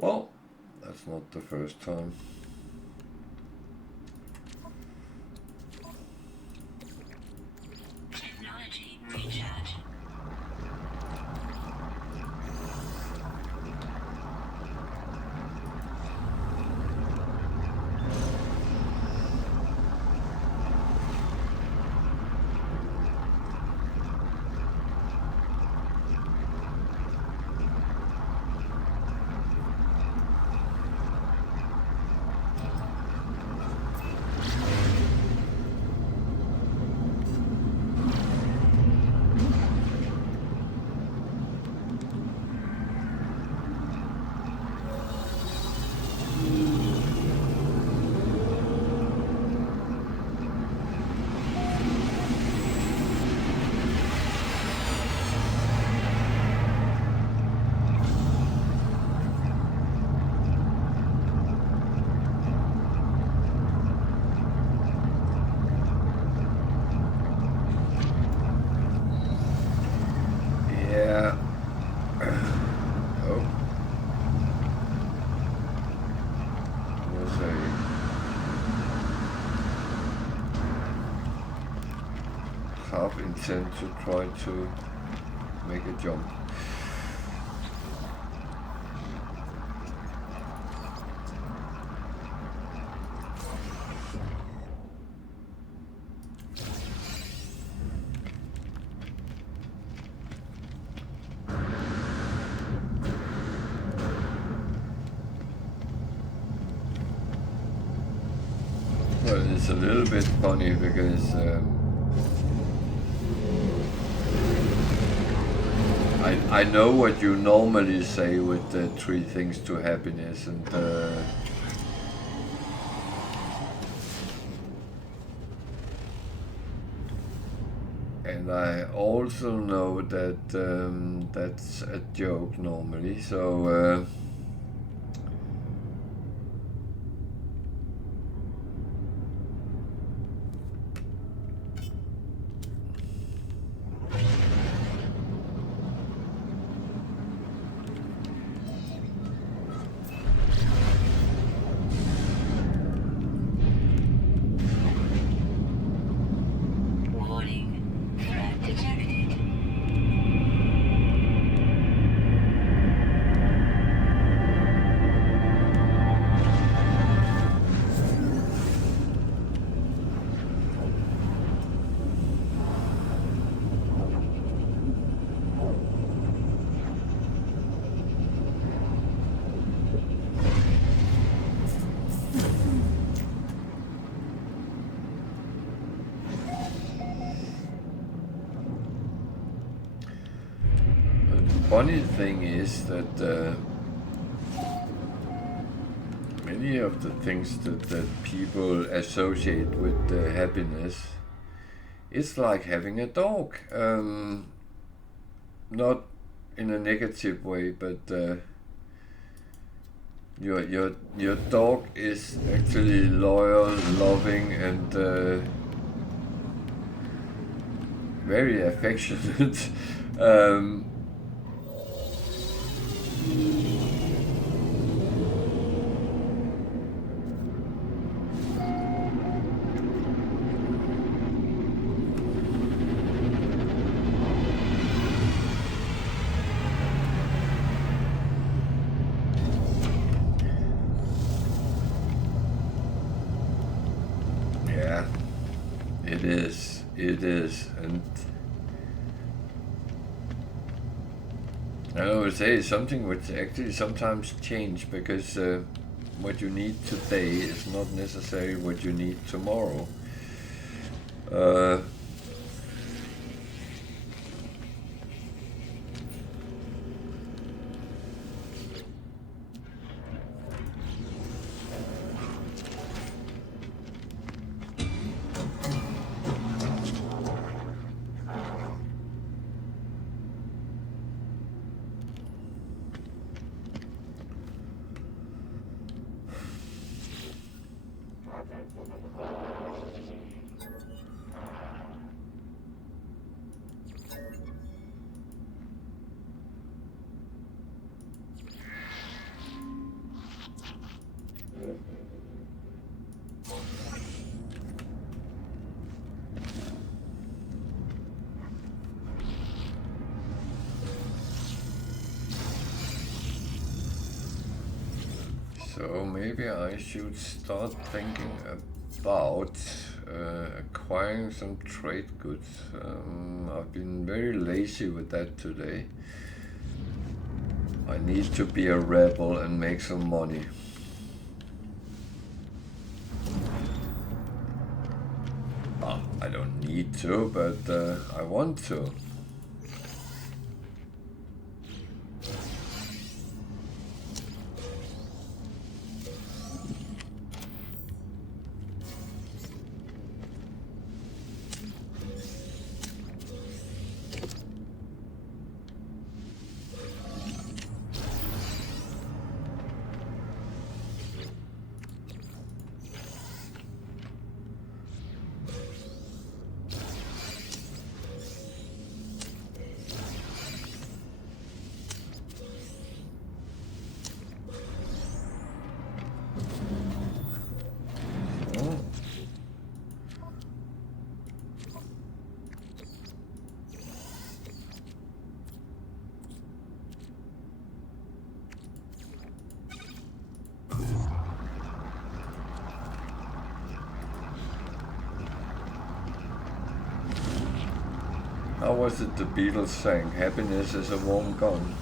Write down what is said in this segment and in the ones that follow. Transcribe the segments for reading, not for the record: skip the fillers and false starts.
Well, that's not the first time. Technology recharge. Intend to try to make a jump. Well, it's a little bit funny because I know what you normally say with the 3 things to happiness, and I also know that that's a joke normally, so funny thing is that many of the things that people associate with happiness, it's like having a dog. Not in a negative way, but your dog is actually loyal, loving, and very affectionate. It is, and I would say something which actually sometimes change, because what you need today is not necessarily what you need tomorrow. So maybe I should start thinking about acquiring some trade goods. I've been very lazy with that today. I need to be a rebel and make some money. I don't need to, but I want to. How was it the Beatles sang? Happiness is a warm gun.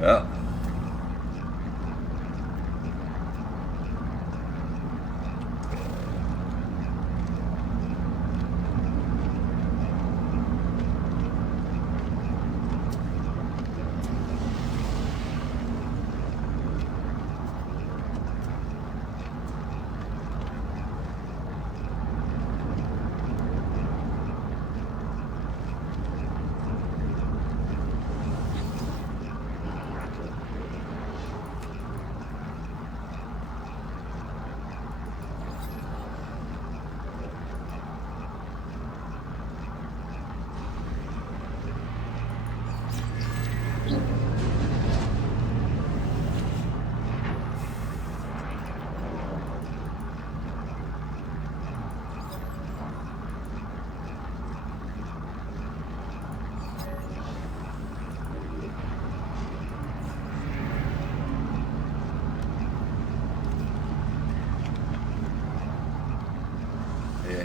Yeah.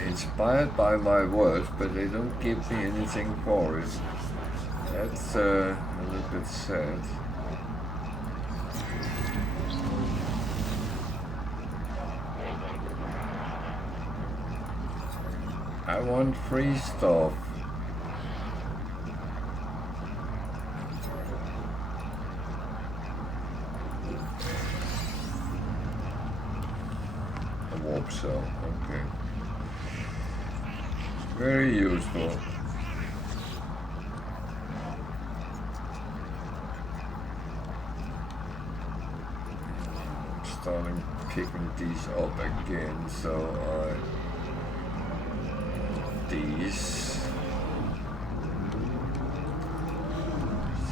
Inspired by my work, but they don't give me anything for it. That's a little bit sad. I want free stuff. A warp cell, okay. Very useful. I'm starting picking these up again, so these.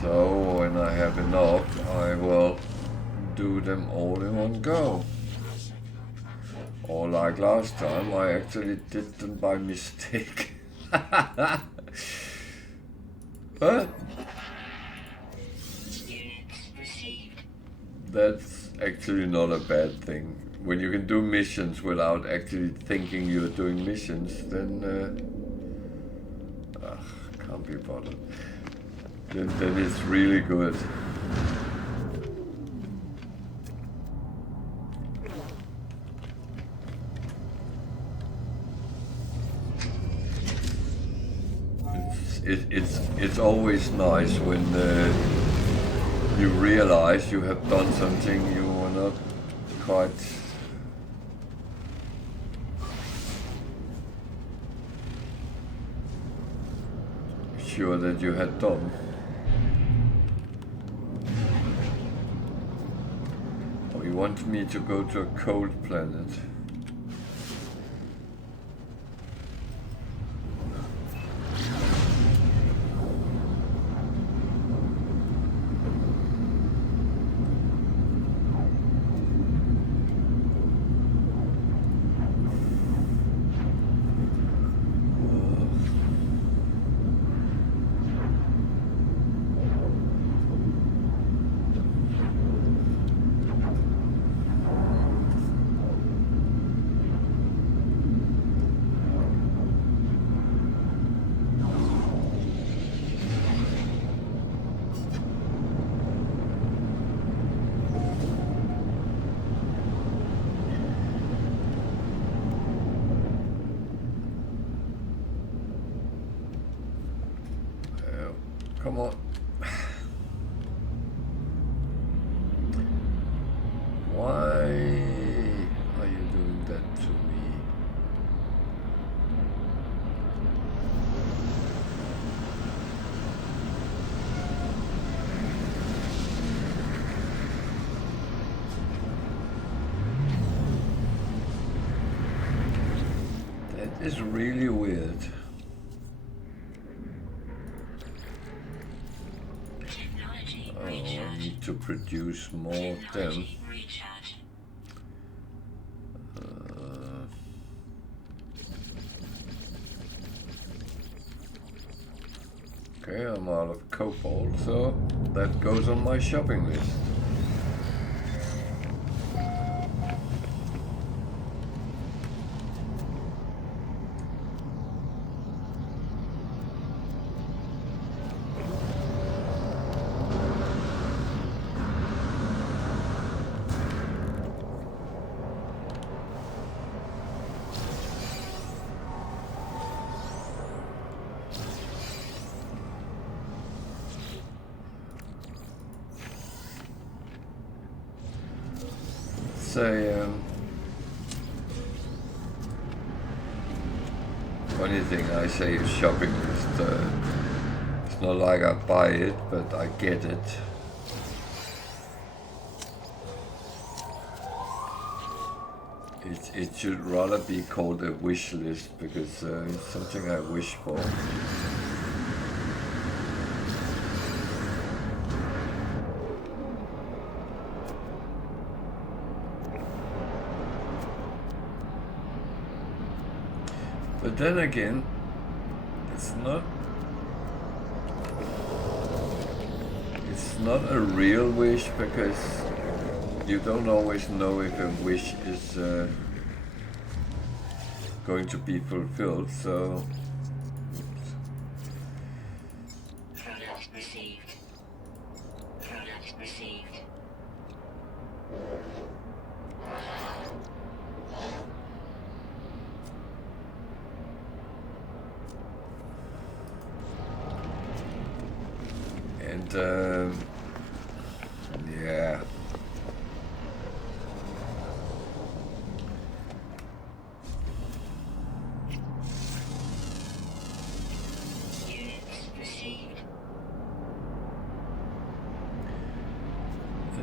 So when I have enough, I will do them all in one go. Or like last time, I actually did them by mistake. Huh? That's actually not a bad thing. When you can do missions without actually thinking you're doing missions, then can't be bothered. Then it's really good. It's always nice when you realize you have done something you were not quite sure that you had done. wants me to go to a cold planet. Come on. Why are you doing that to me? That is really weird. I need to produce more of them. Okay, I'm out of cobalt, so that goes on my shopping list. Funny thing I say is shopping list. It's not like I buy it, but I get it. It should rather be called a wish list because it's something I wish for. But then again, it's not a real wish because you don't always know if a wish is going to be fulfilled, so Product received. Product received. and yeah.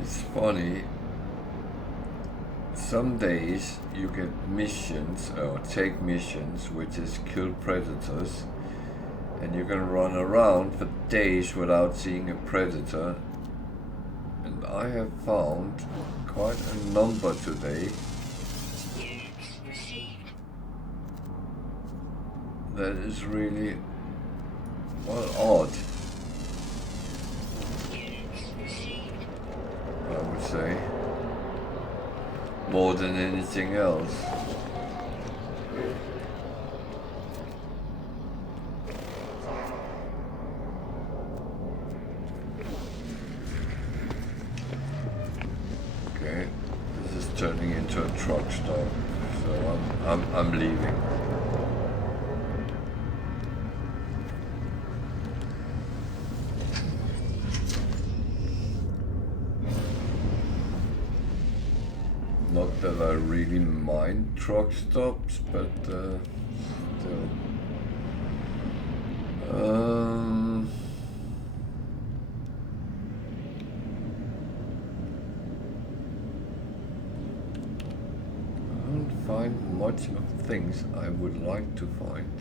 It's funny, some days you get missions or take missions which is kill predators, and you can run around for days without seeing a predator, and I have found quite a number today. That is really, well, odd, I would say, more than anything else. Okay, this is turning into a truck stop, so I'm leaving. Not that I really mind truck stops, but still. much of things I would like to find.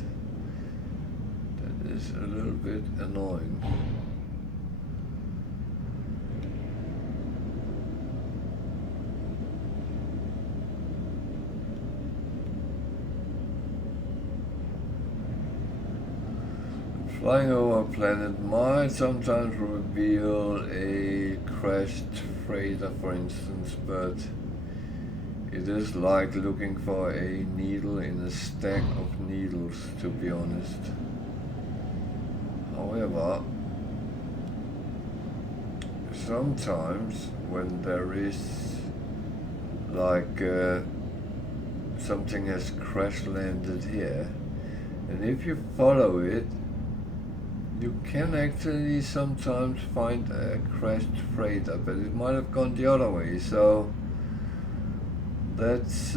That is a little bit annoying. Flying over a planet might sometimes reveal a crashed freighter, for instance, but it is like looking for a needle in a stack of needles, to be honest. However, sometimes when there is like something has crash landed here, and if you follow it, you can actually sometimes find a crashed freighter, but it might have gone the other way, so that's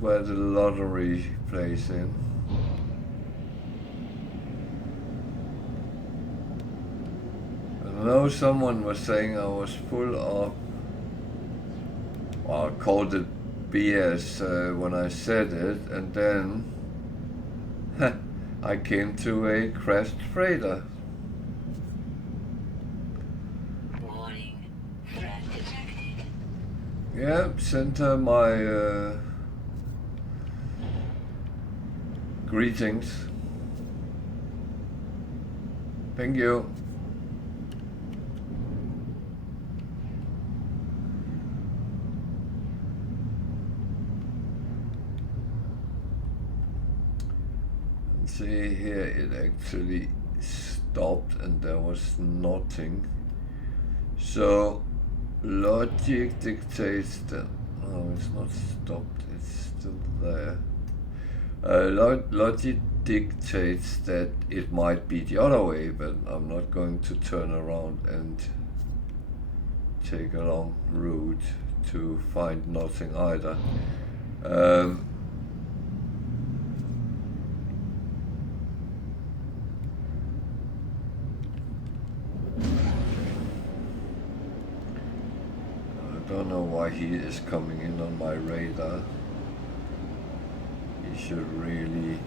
where the lottery plays in. I know someone was saying I was full of, well, I called it BS when I said it, and then I came to a crashed freighter. Warning. Threat detected. Yeah, sent her my greetings. Thank you. See here, it actually stopped and there was nothing. So logic dictates that, oh, it's not stopped, it's still there. Logic dictates that it might be the other way, but I'm not going to turn around and take a long route to find nothing either. I don't know why he is coming in on my radar. He should really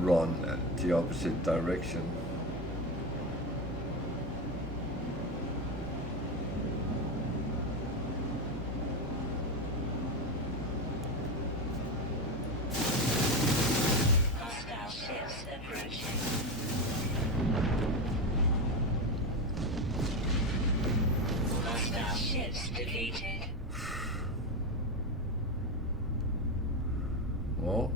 run at the opposite direction. Hostile ships approaching. Hostile ships defeated. Well,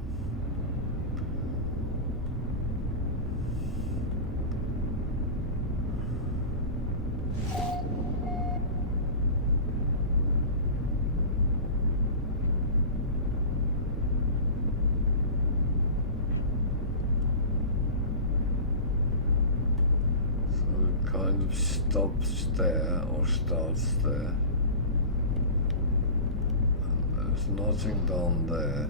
kind of stops there or starts there. There's nothing down there.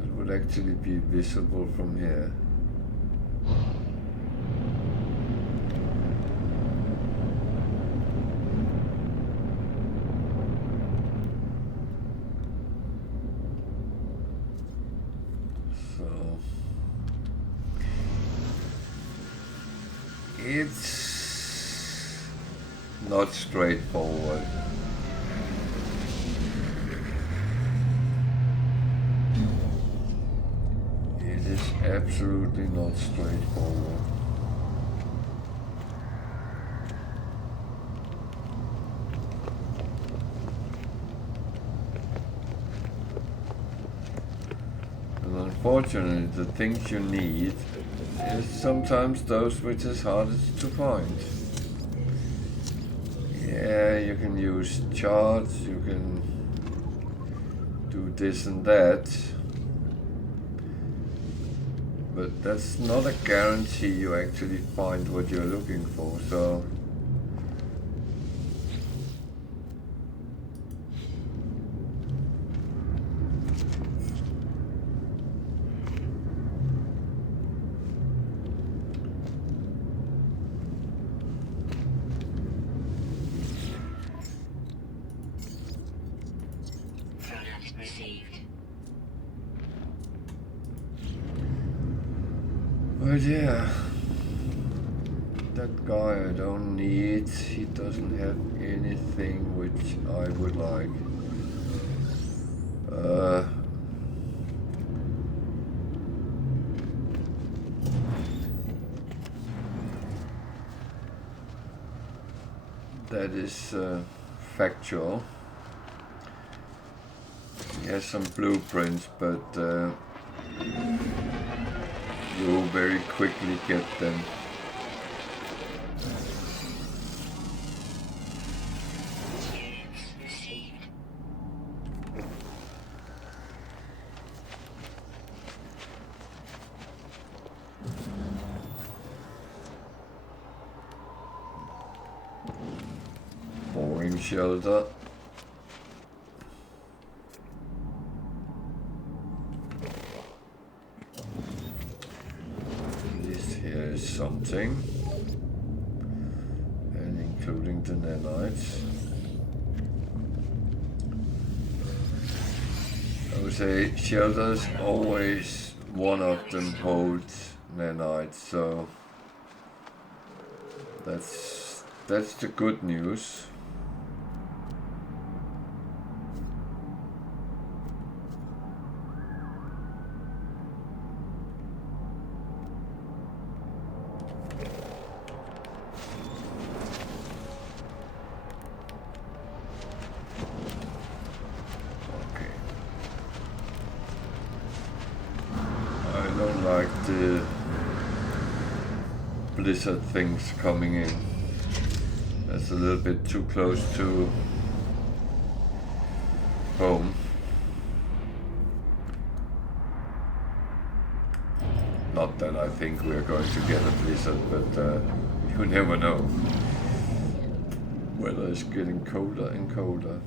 It would actually be visible from here. It's not straightforward. It is absolutely not straightforward. And unfortunately, the things you need is sometimes those which is hardest to find. Yeah, you can use charts, you can do this and that, but that's not a guarantee you actually find what you're looking for, so received. But yeah, that guy I don't need. He doesn't have anything which I would like. That is factual. He has some blueprints, but you very quickly get them. Units received. Boring shelter. This here is something. And including the nanites. I would say shelters always one of them holds nanites, so that's the good news. The blizzard things coming in. That's a little bit too close to home. Not that I think we're going to get a blizzard, but you never know. Weather is getting colder and colder.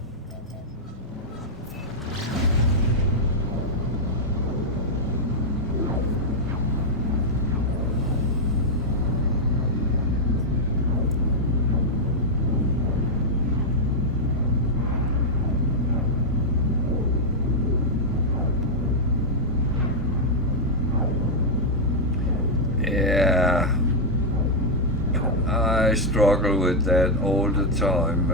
I struggle with that all the time.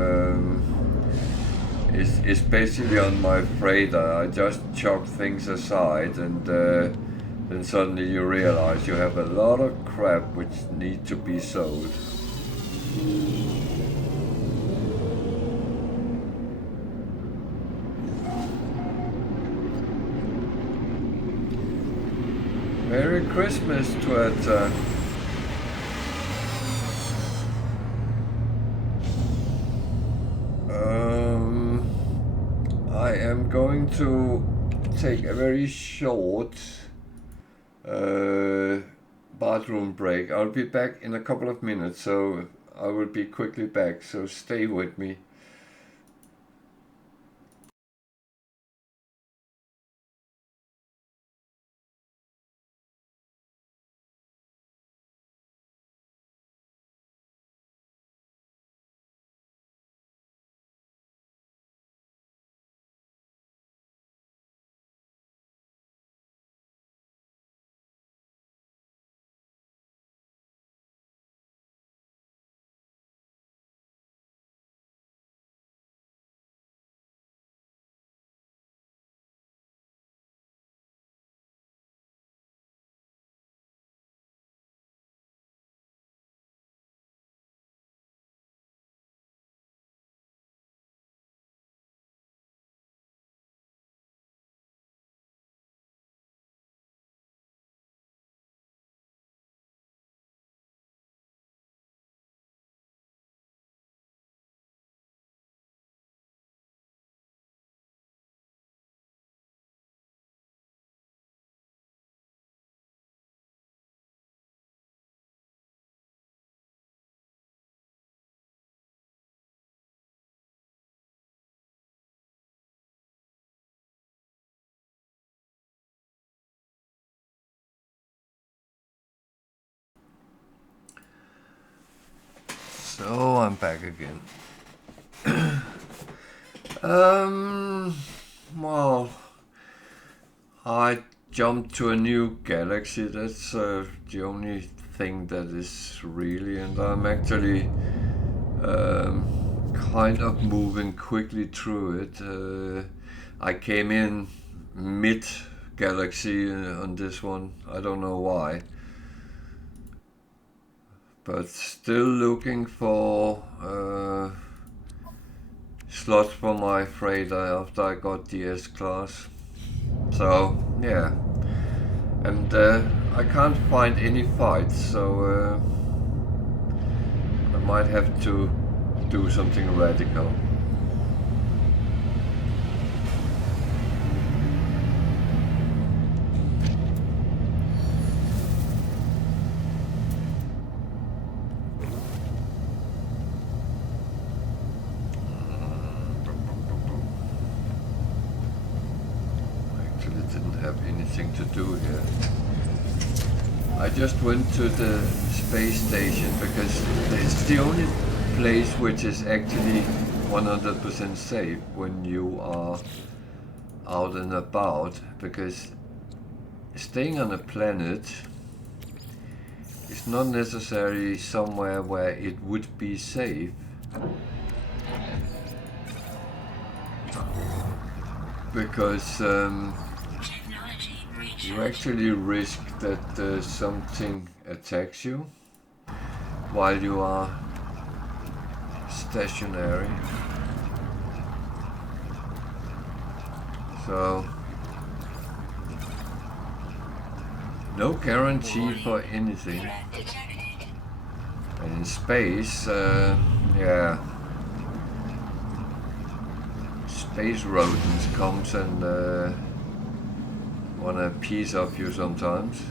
Especially on my freighter, I just chuck things aside, and then suddenly you realize you have a lot of crap which need to be sold. Merry Christmas, Twitter. I am going to take a very short bathroom break. I'll be back in a couple of minutes, so I will be quickly back, so stay with me. So I'm back again. Well, I jumped to a new galaxy. That's the only thing that is really, and I'm actually kind of moving quickly through it. I came in mid galaxy on this one. I don't know why, but still looking for slots for my freighter after I got the S-Class. So, yeah. And I can't find any fights, so I might have to do something radical. Anything to do here. I just went to the space station because it's the only place which is actually 100% safe when you are out and about, because staying on a planet is not necessarily somewhere where it would be safe. Because you actually risk that something attacks you while you are stationary. So, no guarantee for anything. And in space, yeah, space rodents comes and want a piece of you sometimes.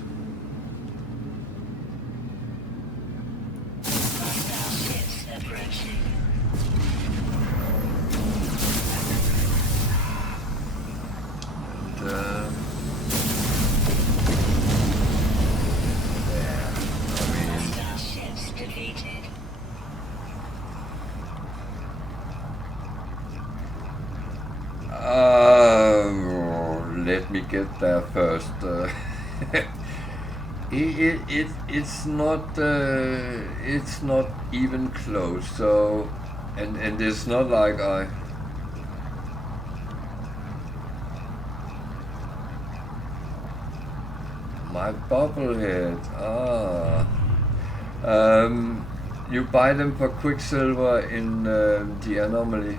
Let me get there first. It's not even close. So, and it's not like my bobblehead. You buy them for Quicksilver in the anomaly.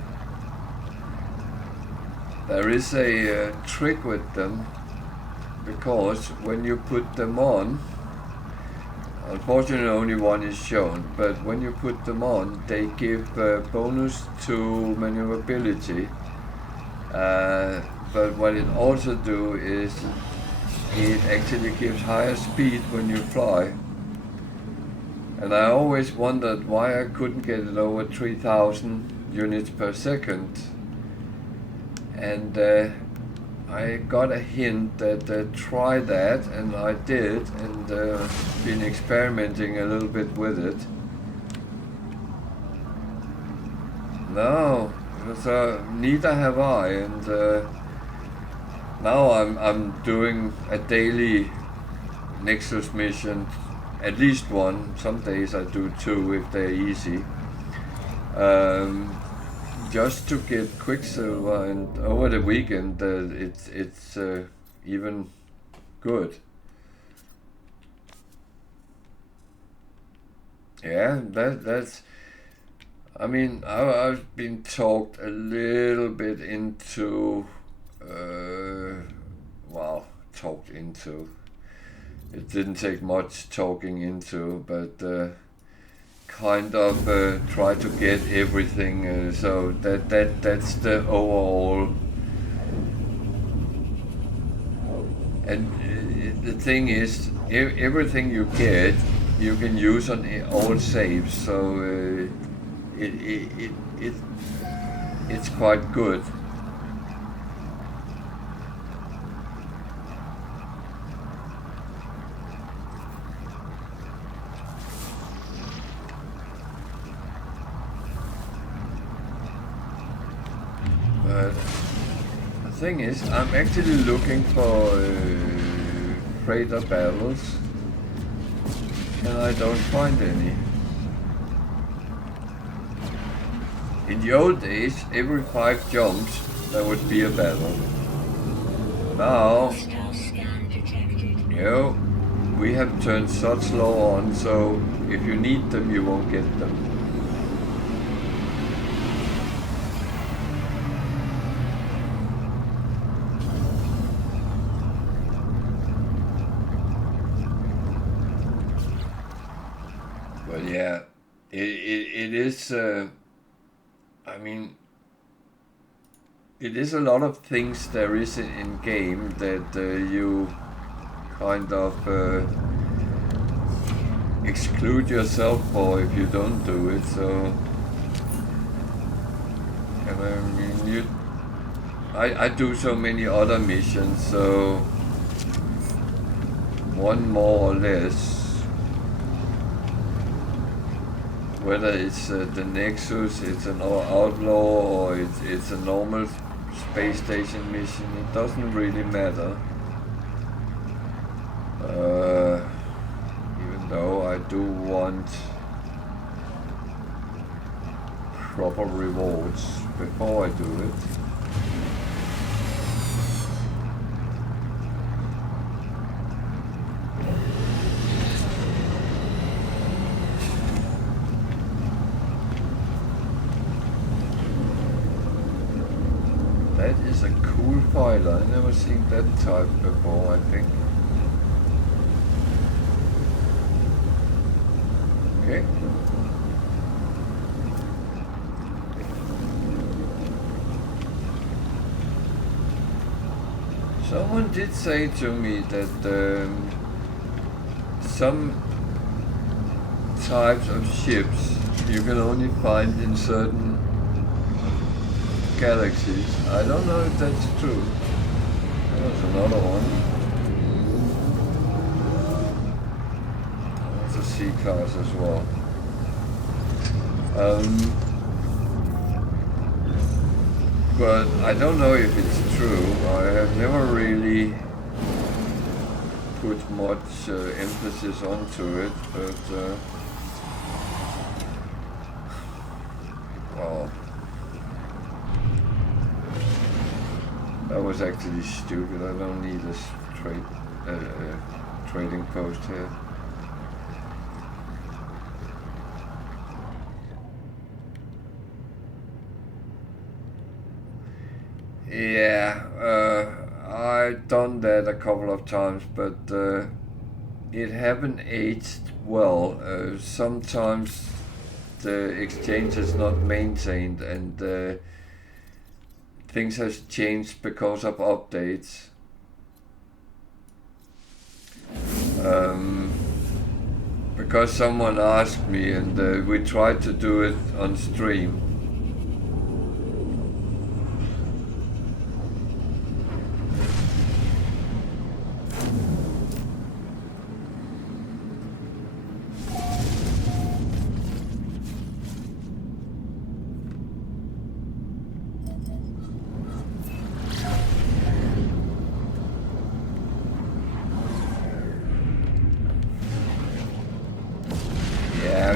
There is a trick with them, because when you put them on, unfortunately only one is shown, but when you put them on, they give bonus to maneuverability, but what it also do is it actually gives higher speed when you fly. And I always wondered why I couldn't get it over 3000 units per second. And I got a hint that try that, and I did, and been experimenting a little bit with it. No, so neither have I, and now I'm doing a daily Nexus mission, at least one. Some days I do two if they're easy. Just to get Quicksilver, and over the weekend it's even good. Yeah, that's. I mean, I've been talked a little bit into. Well, talked into. It didn't take much talking into, but. Kind of try to get everything, so that's the overall. And the thing is, everything you get, you can use on all saves, so it's quite good. I thing is, I'm actually looking for freighter battles, and I don't find any. In the old days, every 5 jumps, there would be a battle. Now, we have turned such low on, so if you need them, you won't get them. But yeah, it is, I mean, it is a lot of things there is in game that you kind of exclude yourself for if you don't do it. So, and I mean, I do so many other missions, so one more or less, whether it's the Nexus, it's an outlaw, or it's a normal space station mission, it doesn't really matter. Even though I do want proper rewards before I do it. That is a cool filer. I've never seen that type before, I think. Okay. Someone did say to me that some types of ships you can only find in certain galaxies. I don't know if that's true. There's another one. There's a sea class as well. But I don't know if it's true. I have never really put much emphasis onto it, but well, that was actually stupid. I don't need this trading post here. Yeah, I've done that a couple of times, but it haven't aged well. Sometimes the exchange is not maintained, and things has changed because of updates. Because someone asked me, and we tried to do it on stream.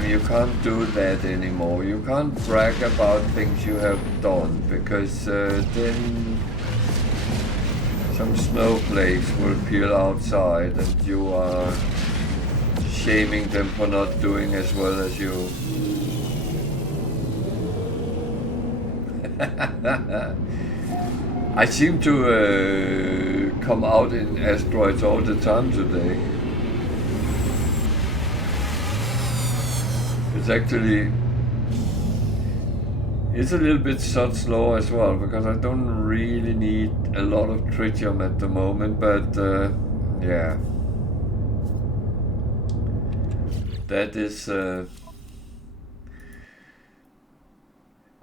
You can't do that anymore. You can't brag about things you have done, because then some snowflakes will appear outside and you are shaming them for not doing as well as you. I seem to come out in asteroids all the time today. It's actually, it's a little bit slow as well, because I don't really need a lot of tritium at the moment, but yeah, that is,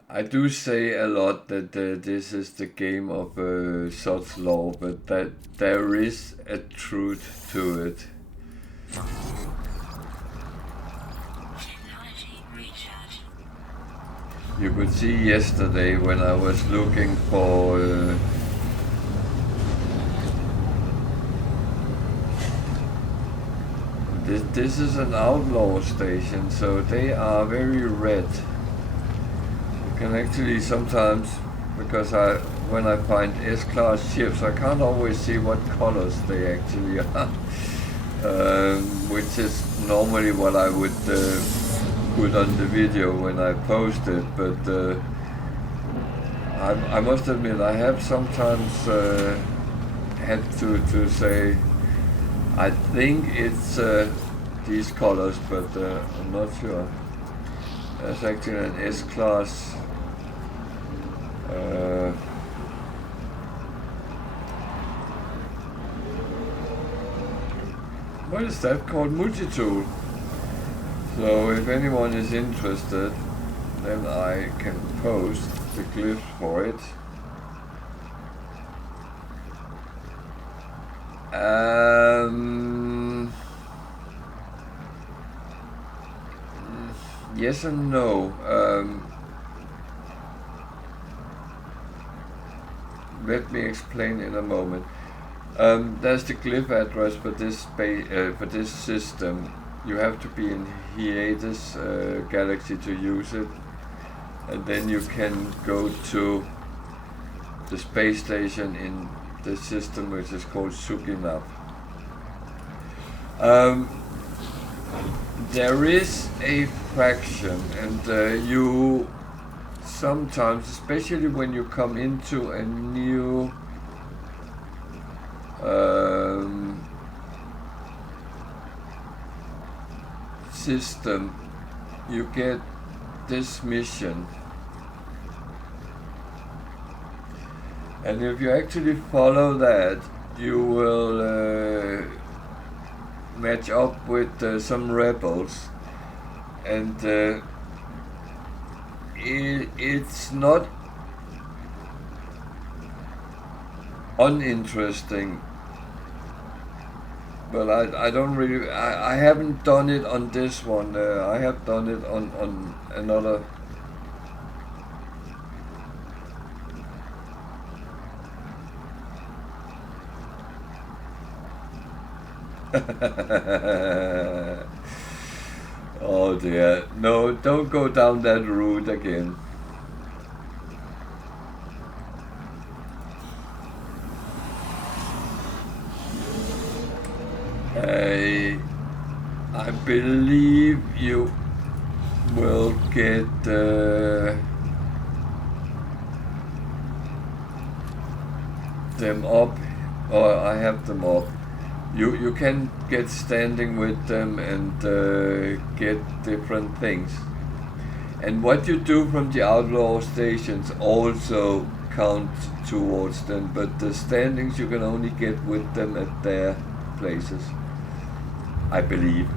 I do say a lot that this is the game of such law, but that there is a truth to it. You could see yesterday when I was looking for This is an outlaw station, so they are very red. You can actually sometimes, because when I find S-class ships, I can't always see what colors they actually are, which is normally what I would put on the video when I post it, but I must admit I have sometimes had to say I think it's these colors, but I'm not sure. There's actually an S-class what is that called? Multitool. So if anyone is interested, then I can post the glyphs for it. Yes and no. Let me explain in a moment. There's the glyph address for this system. You have to be in Hyades Galaxy to use it, and then you can go to the space station in the system, which is called Sukinap. There is a faction, and you sometimes, especially when you come into a new system, you get this mission, and if you actually follow that, you will match up with some rebels, and it's not uninteresting, but I don't really, I haven't done it on this one. I have done it on another. Oh dear, no, don't go down that route again. I believe you will get them up, or I have them up. You can get standing with them and get different things. And what you do from the outlaw stations also count towards them, but the standings you can only get with them at their places, I believe.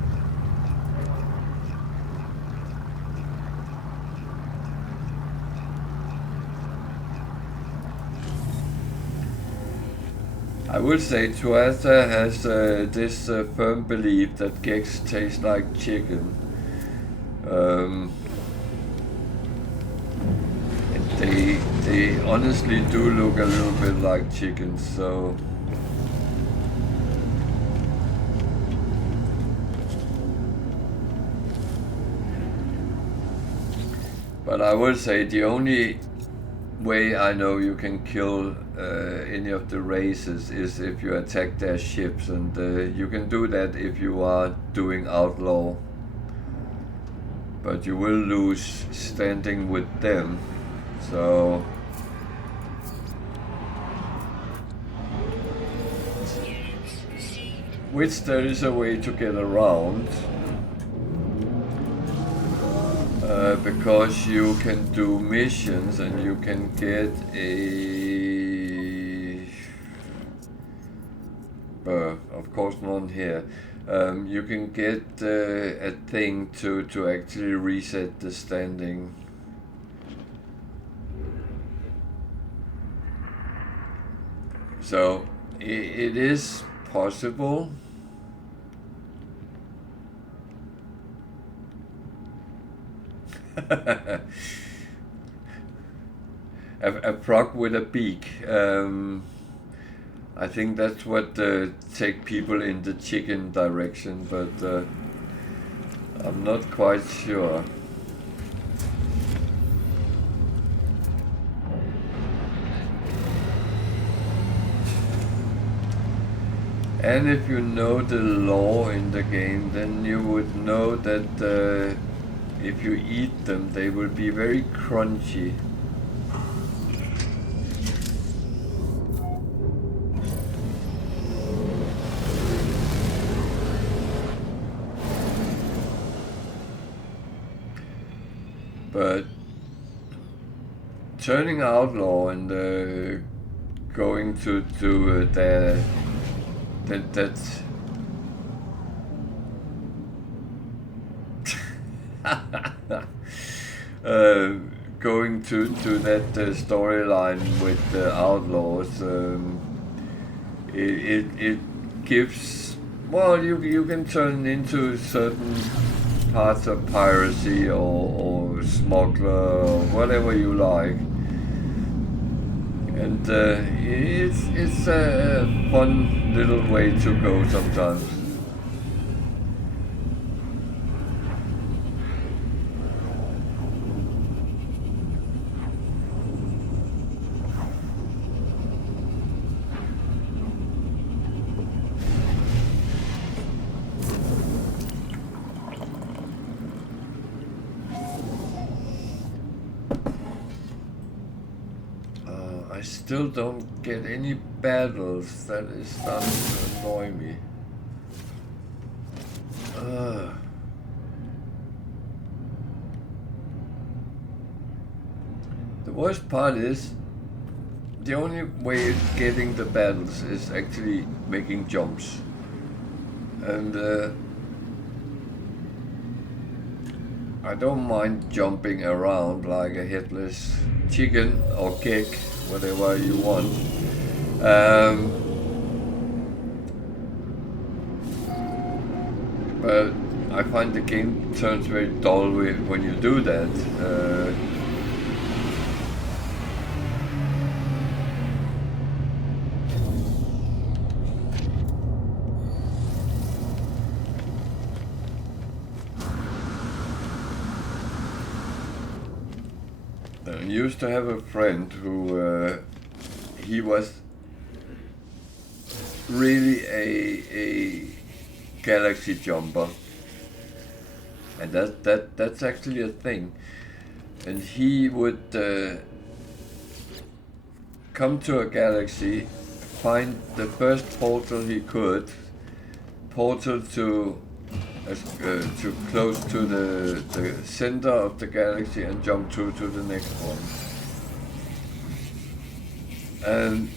I would say Tuatha has this firm belief that gex taste like chicken. And they honestly do look a little bit like chickens, so but I would say the only way I know you can kill any of the races is if you attack their ships, and you can do that if you are doing outlaw, but you will lose standing with them, so which there is a way to get around. Because you can do missions and you can get a of course none here. You can get a thing to actually reset the standing. So it is possible. A frog with a beak. I think that's what take people in the chicken direction, but I'm not quite sure. And if you know the law in the game, then you would know that if you eat them, they will be very crunchy. But turning outlaw and going to that's going to that storyline with the outlaws, it gives, well, you can turn into certain parts of piracy or smuggler or whatever you like, and it's a fun little way to go sometimes. I still don't get any battles. That is starting to annoy me. The worst part is the only way of getting the battles is actually making jumps. And I don't mind jumping around like a headless chicken or cake, whatever you want. But I find the game turns very dull when you do that. I used to have a friend who he was really a galaxy jumper, and that's actually a thing. And he would come to a galaxy, find the first portal he could, portal to close to the center of the galaxy and jump through to the next one. And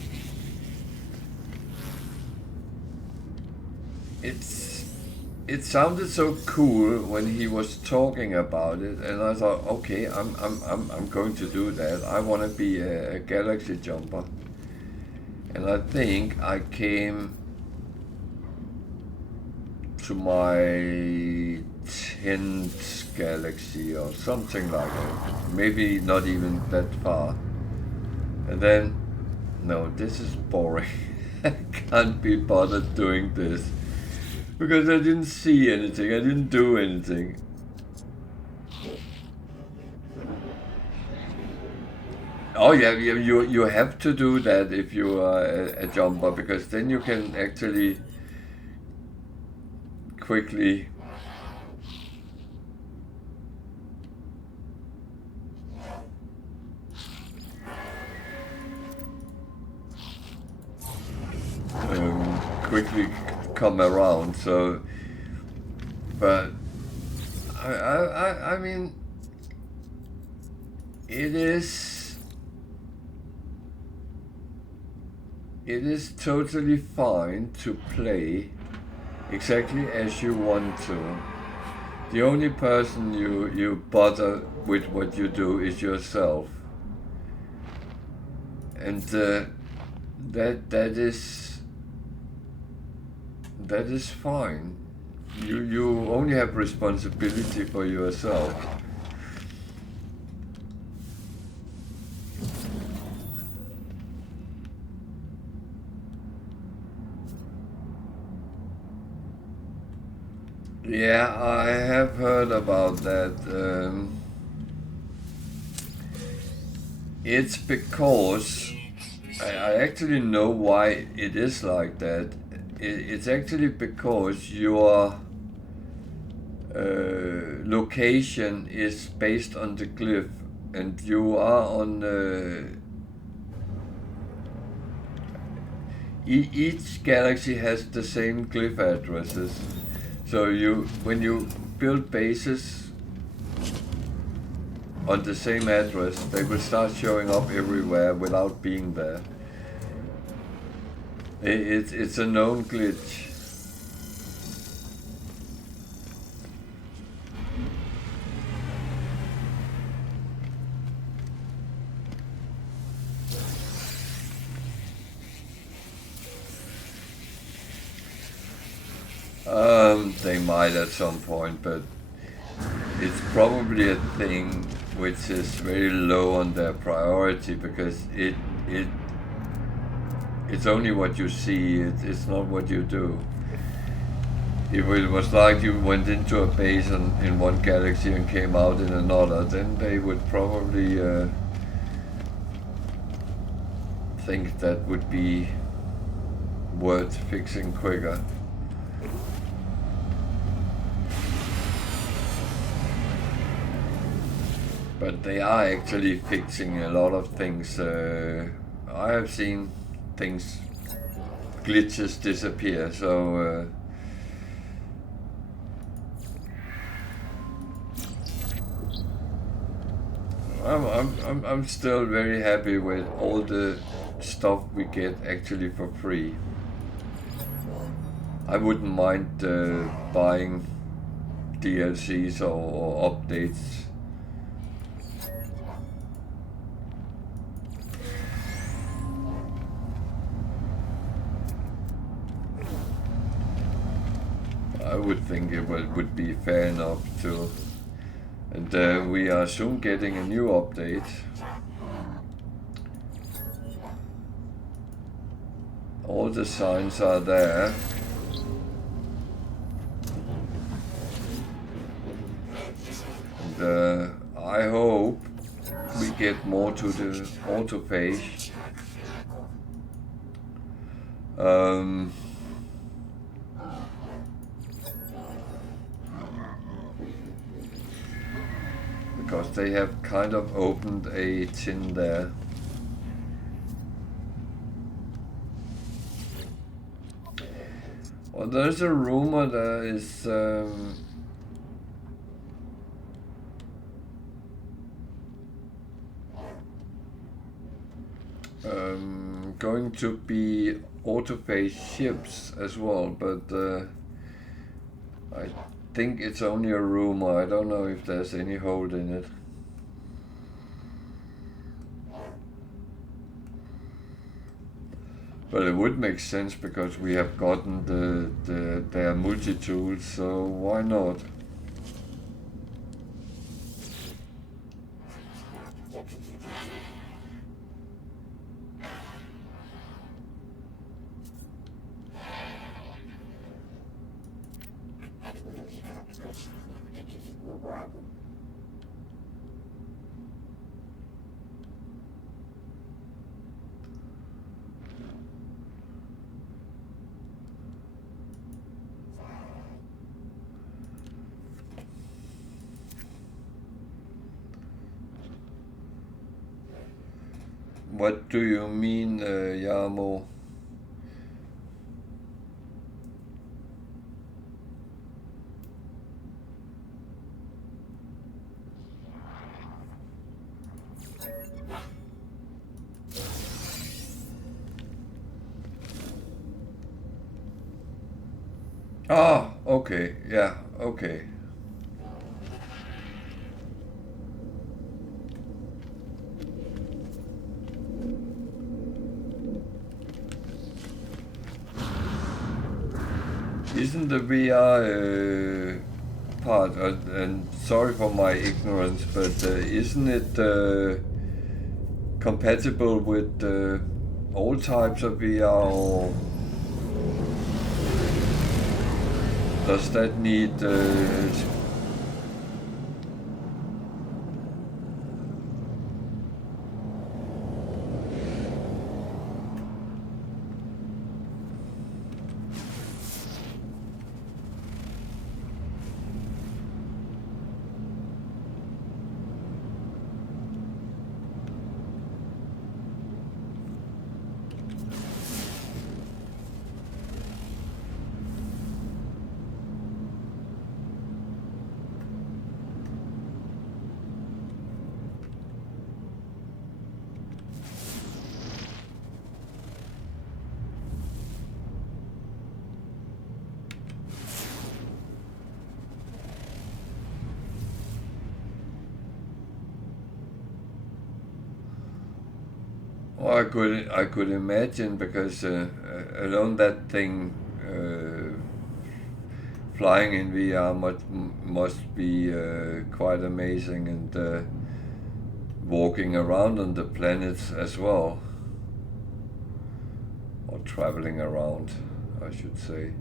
it sounded so cool when he was talking about it, and I thought, okay, I'm going to do that. I want to be a galaxy jumper. And I think I came to my 10th galaxy or something like that. Maybe not even that far. And then, no, this is boring. I can't be bothered doing this. Because I didn't see anything, I didn't do anything. Oh yeah, you have to do that if you are a jumper, because then you can actually quickly come around. So, but I mean, it is totally fine to play exactly as you want to. The only person you bother with what you do is yourself, and that is fine. You only have responsibility for yourself. Yeah, I have heard about that. It's because I actually know why it is like that. It's actually because your location is based on the glyph, and you are on each galaxy has the same glyph addresses. So when you build bases on the same address, they will start showing up everywhere without being there. It's a known glitch. They might at some point, but it's probably a thing which is very low on their priority because it's only what you see. It's not what you do. If it was like you went into a base in one galaxy and came out in another, then they would probably think that would be worth fixing quicker. But they are actually fixing a lot of things. I have seen things, glitches disappear, so I'm still very happy with all the stuff we get actually for free. I wouldn't mind buying DLCs or updates. I would think it would be fair enough to. And we are soon getting a new update. All the signs are there. And I hope we get more to the auto page. Because they have kind of opened a tin there. Well, there's a rumor there is going to be auto-pay ships as well, but I think it's only a rumor. I don't know if there's any hold in it. But it would make sense because we have gotten their multi-tools, so why not? What do you mean, Yamo? Ah, okay, yeah, okay. Isn't the VR part, and sorry for my ignorance, but isn't it compatible with all types of VR? Or Does that need I could imagine, because alone that thing flying in VR must be quite amazing, and walking around on the planets as well, or traveling around, I should say.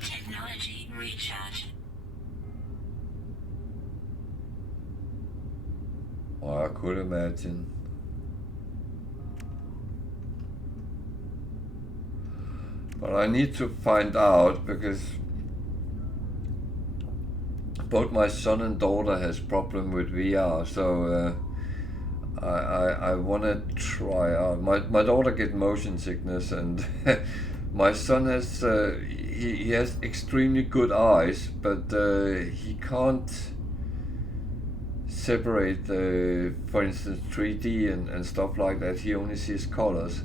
Technology recharge. I could imagine. But I need to find out, because both my son and daughter has problem with VR, so I want to try out. My daughter get motion sickness, and my son has he has extremely good eyes, but he can't separate for instance 3D and stuff like that. He only sees colors.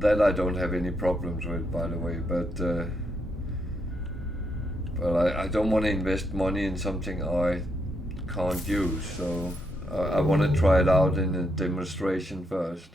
That I don't have any problems with, by the way, but I don't want to invest money in something I can't use, so I want to try it out in a demonstration first.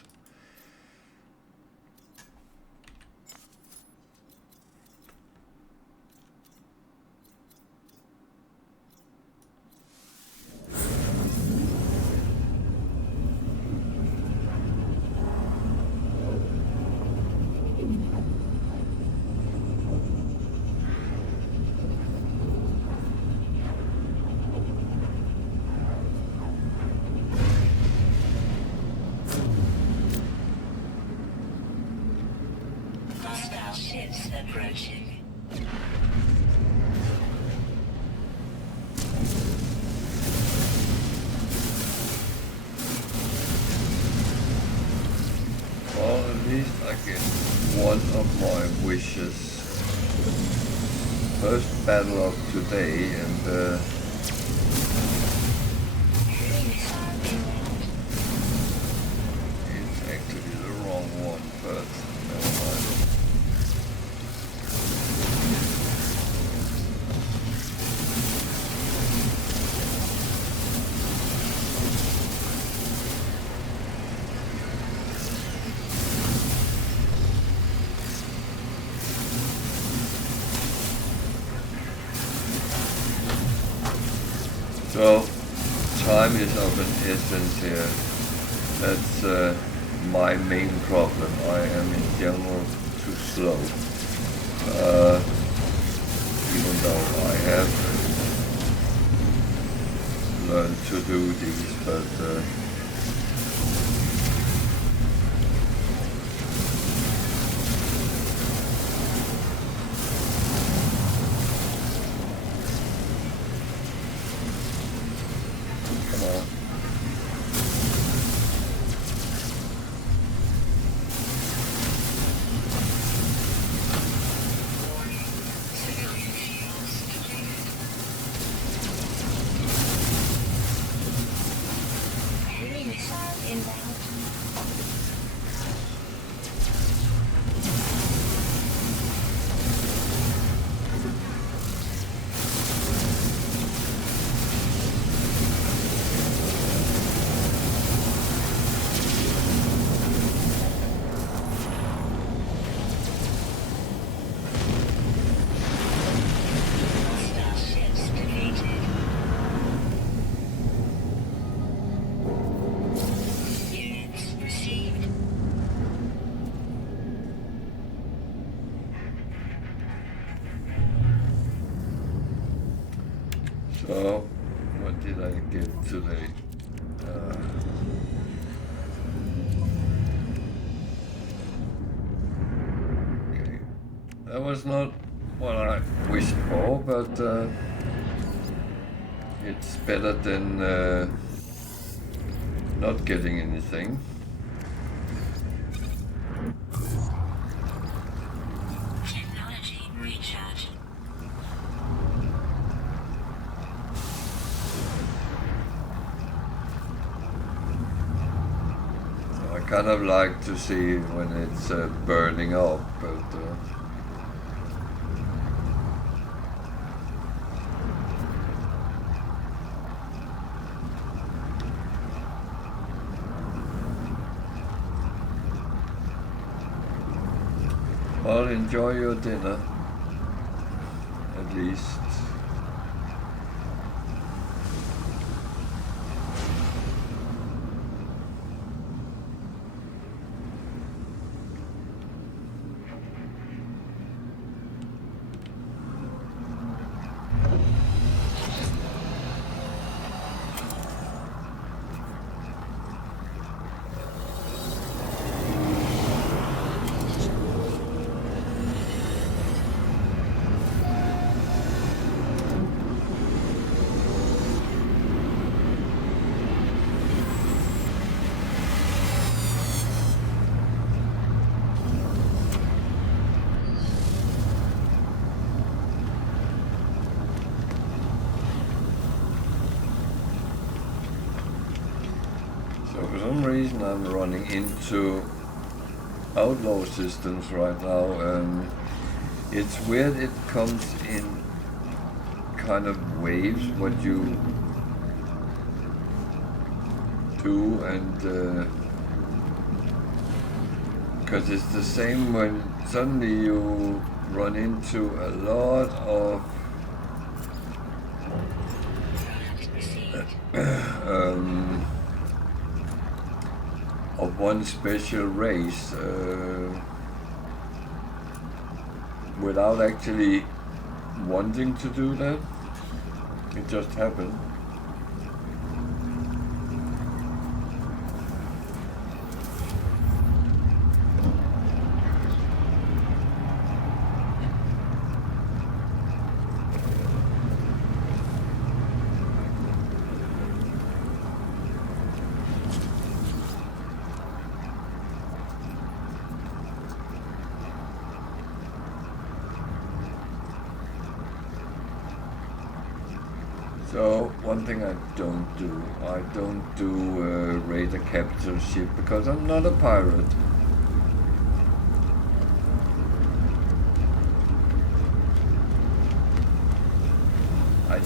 Hostile ships approaching. Well, at least I get one of my wishes. First battle of today, and it's actually the wrong one, but never mind. So, time is of an essence here. That's my main problem. I am in general too slow. Even though I have learned to do these, but come on. That was not what I wished for, but it's better than not getting anything. Technology recharge. I kind of like to see when it's burning up, but well, enjoy your dinner, at least. For some reason I'm running into outlaw systems right now. It's weird, it comes in kind of waves what you do, and because it's the same when suddenly you run into a lot of one special race without actually wanting to do that. It just happened. So one thing I don't do raid a capital ship because I'm not a pirate. I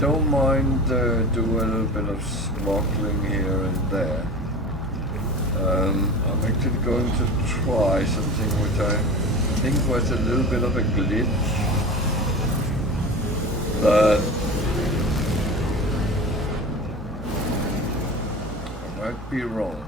don't mind do a little bit of smuggling here and there. I'm actually going to try something which I think was a little bit of a glitch, but might be wrong.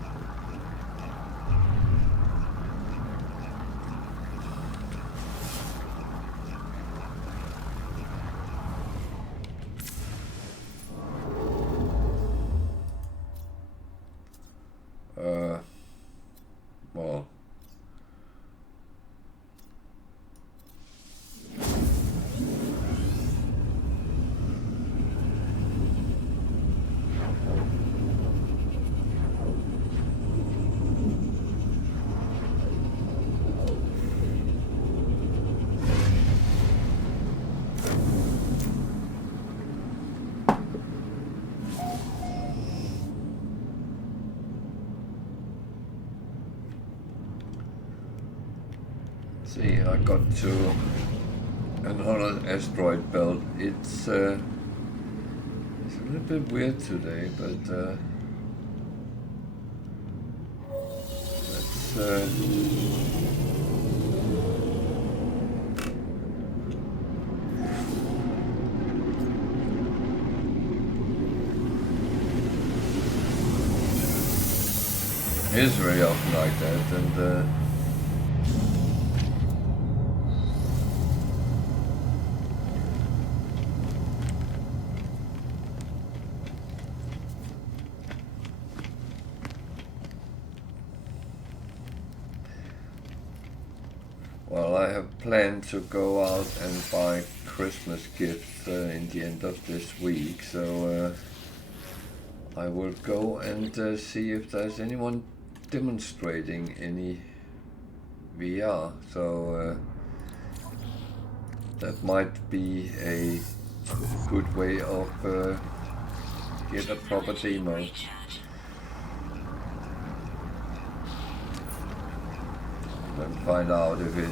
Well. See, I got to another asteroid belt. It's a little bit weird today, but let's it's very often like that, and well, I I have planned to go out and buy Christmas gifts in the end of this week, so I will go and see if there's anyone demonstrating any VR. So that might be a good way of get a proper demo. Recharge. And find out if it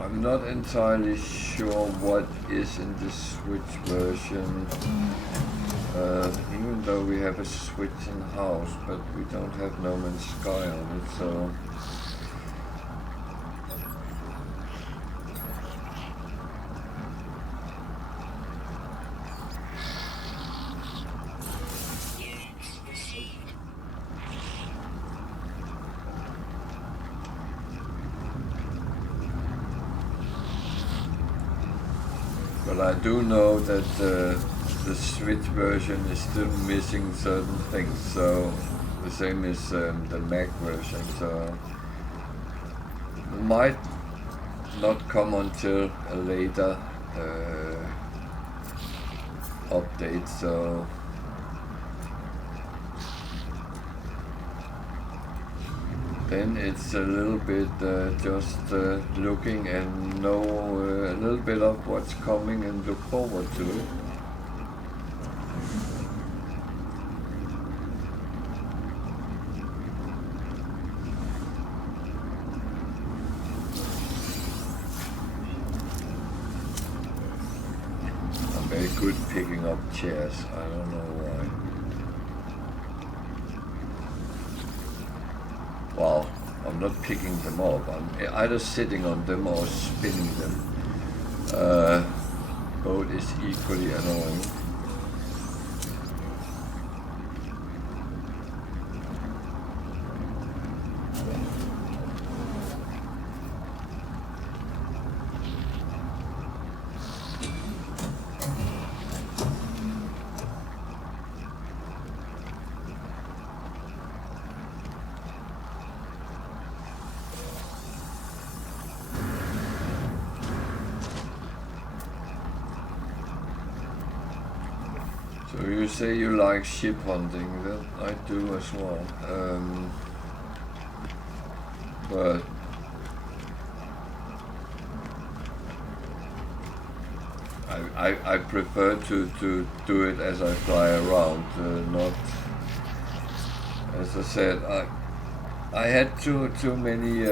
I'm not entirely sure what is in the Switch version, even though we have a Switch in house, but we don't have No Man's Sky on it, so Units received. but I do know that the Switch version is still missing certain things, so the same as the Mac version, so it might not come until a later update, so then it's a little bit just looking and know a little bit of what's coming and look forward to it. I'm very good picking up chairs, I don't know why. Well, I'm not picking them up, I'm either sitting on them or spinning them. Both is equally annoying. So you say you like ship hunting, that I do as well. But I prefer to do it as I fly around, not, as I said, I had too many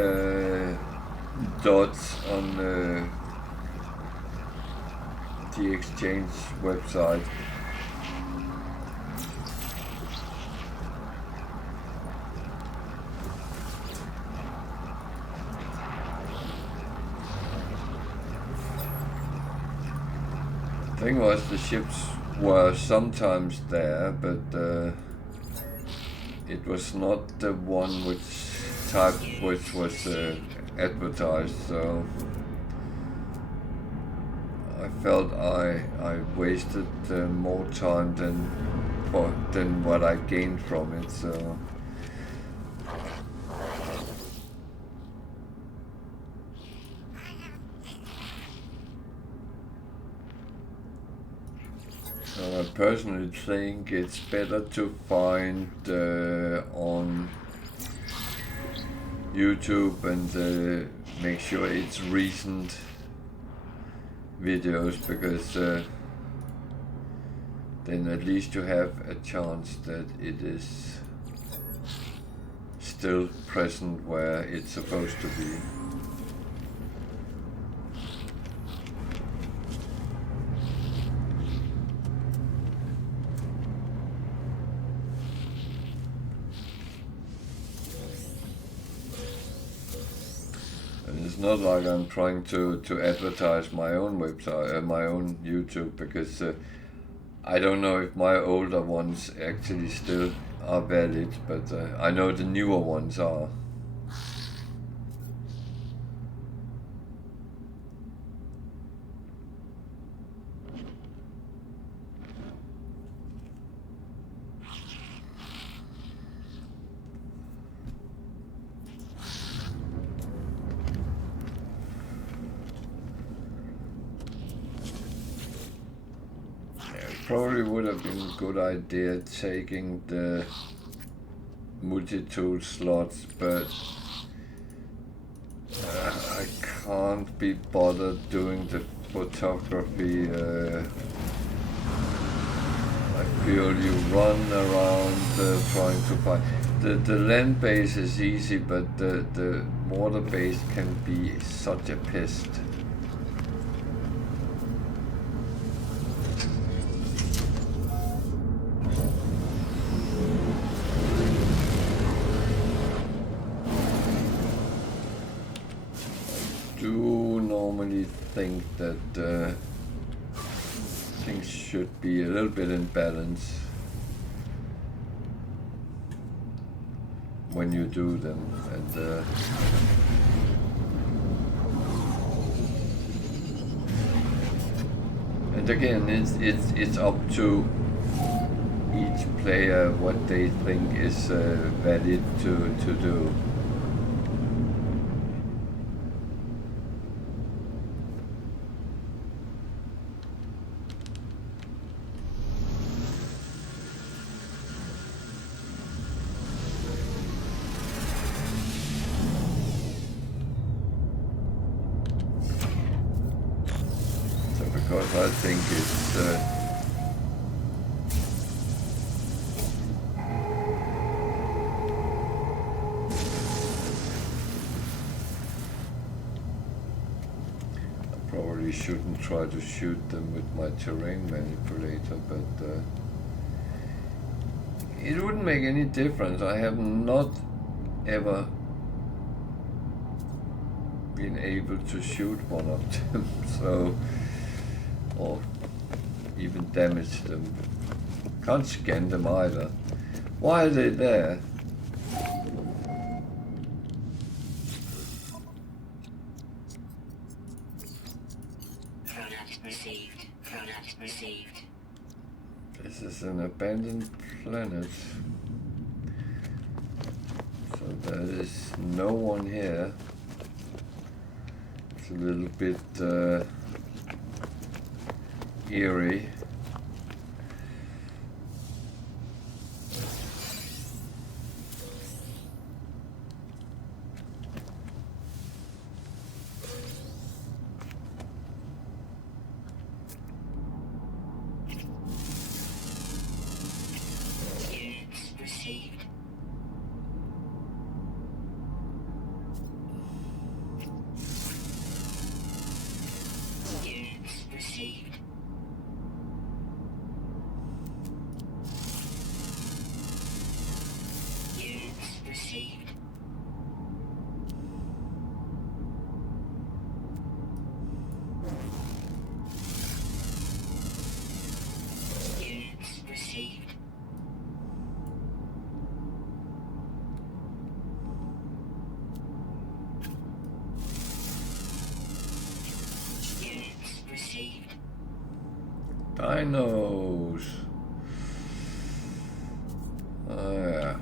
dots on the exchange website. Thing was, the ships were sometimes there, but it was not the one which was advertised, so I felt I wasted more time than what I gained from it, so. Personally think it's better to find on YouTube and make sure it's recent videos, because then at least you have a chance that it is still present where it's supposed to be. It's not like I'm trying to advertise my own website, my own YouTube, because I don't know if my older ones actually still are valid, but I know the newer ones are. Probably would have been a good idea taking the multi-tool slots, but I can't be bothered doing the photography. I feel you run around trying to find... The land base is easy, but the water base can be such a pest. Think that things should be a little bit in balance when you do them, and again it's up to each player what they think is valid to do. I think it's I probably shouldn't try to shoot them with my terrain manipulator, but it wouldn't make any difference. I have not ever been able to shoot one of them, so, or even damage them. Can't scan them either. Why are they there? Product received. Product received. This is an abandoned planet. So there is no one here. It's a little bit eerie. Dinos. Oh yeah.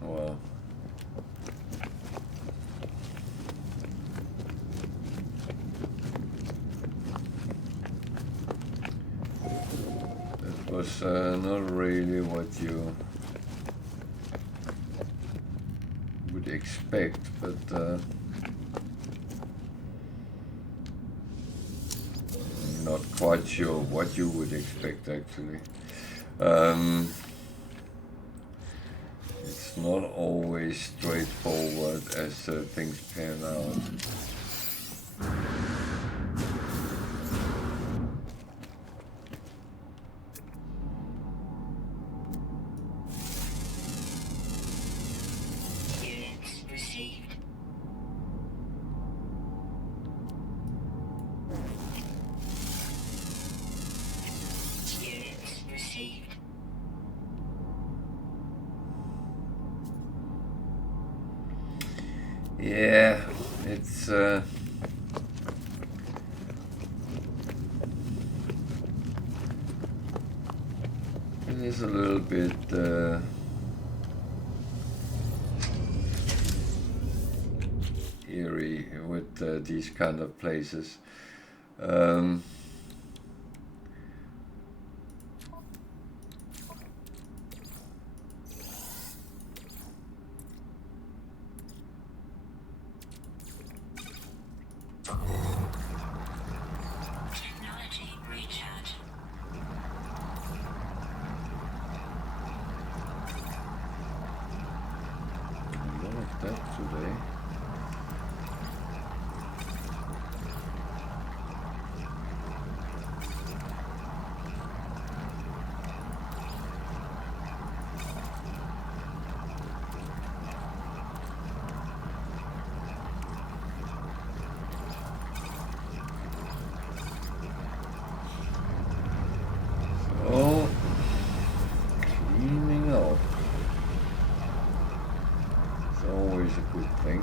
Well. That was not really what you would expect, but not quite sure what you would expect actually. It's not always straightforward as things pan out. Yeah, it's it is a little bit eerie with these kind of places. Technology recharge. A lot of that today. So, cleaning up. It's always a good thing.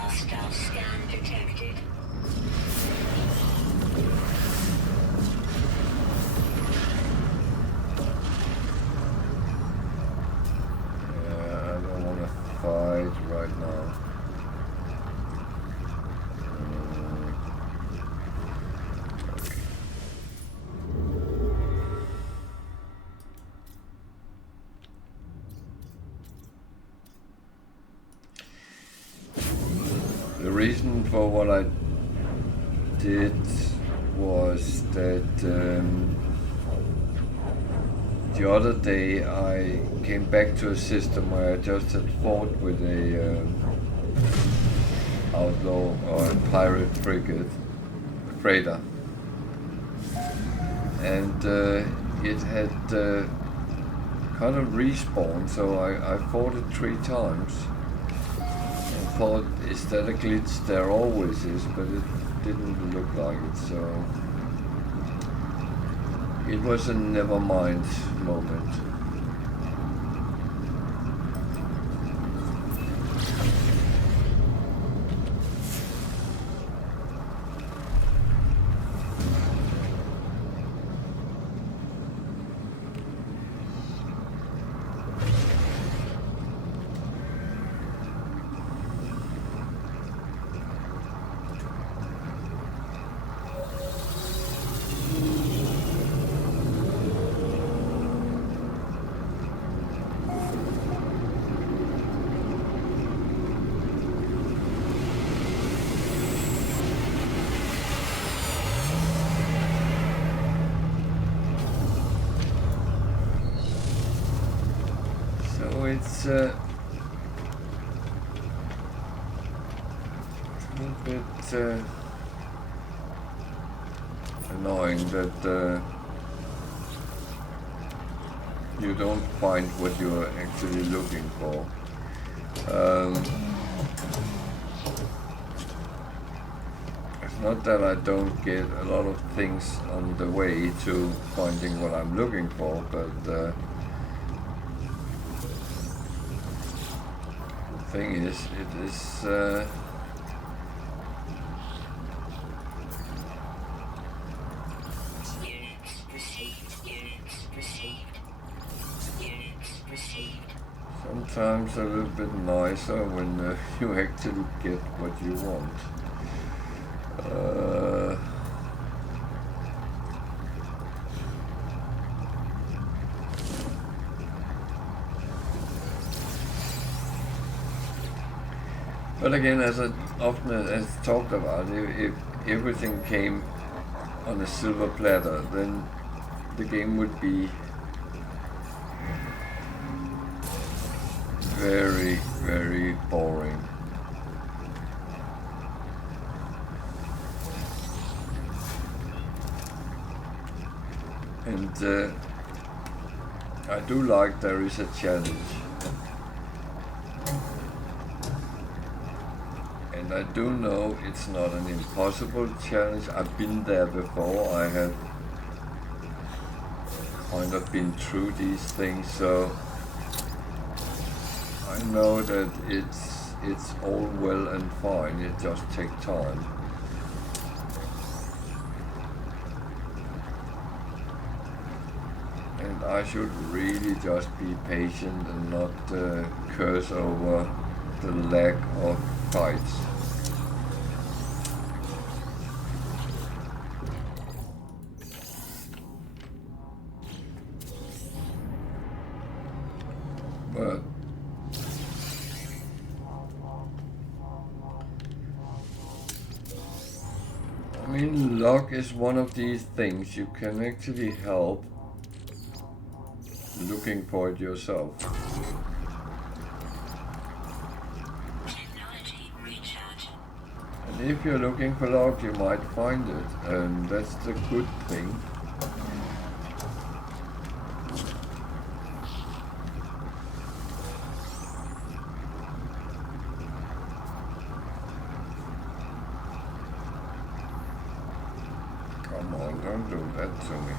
Hostile scan detected. Yeah, I don't want to fight right now. The reason for what I did was that the other day I came back to a system where I just had fought with a outlaw or a pirate freighter, and it had kind of respawned, so I fought it 3 times. Thought, is that a glitch? There always is, but it didn't look like it, so it was a never mind moment. It's a little bit annoying that you don't find what you're actually looking for. It's not that I don't get a lot of things on the way to finding what I'm looking for, but the thing is, it is a little bit nicer when you actually get what you want. But again, as I often as talked about, if everything came on a silver platter, then the game would be very, very boring. And I do like there is a challenge. And I do know it's not an impossible challenge. I've been there before. I have kind of been through these things, so I know that it's all well and fine. It just takes time. And I should really just be patient and not curse over the lack of fights. But I mean, luck is one of these things you can actually help looking for it yourself. Technology recharge. And if you're looking for luck, you might find it, and that's the good thing. Come on, don't do that to me.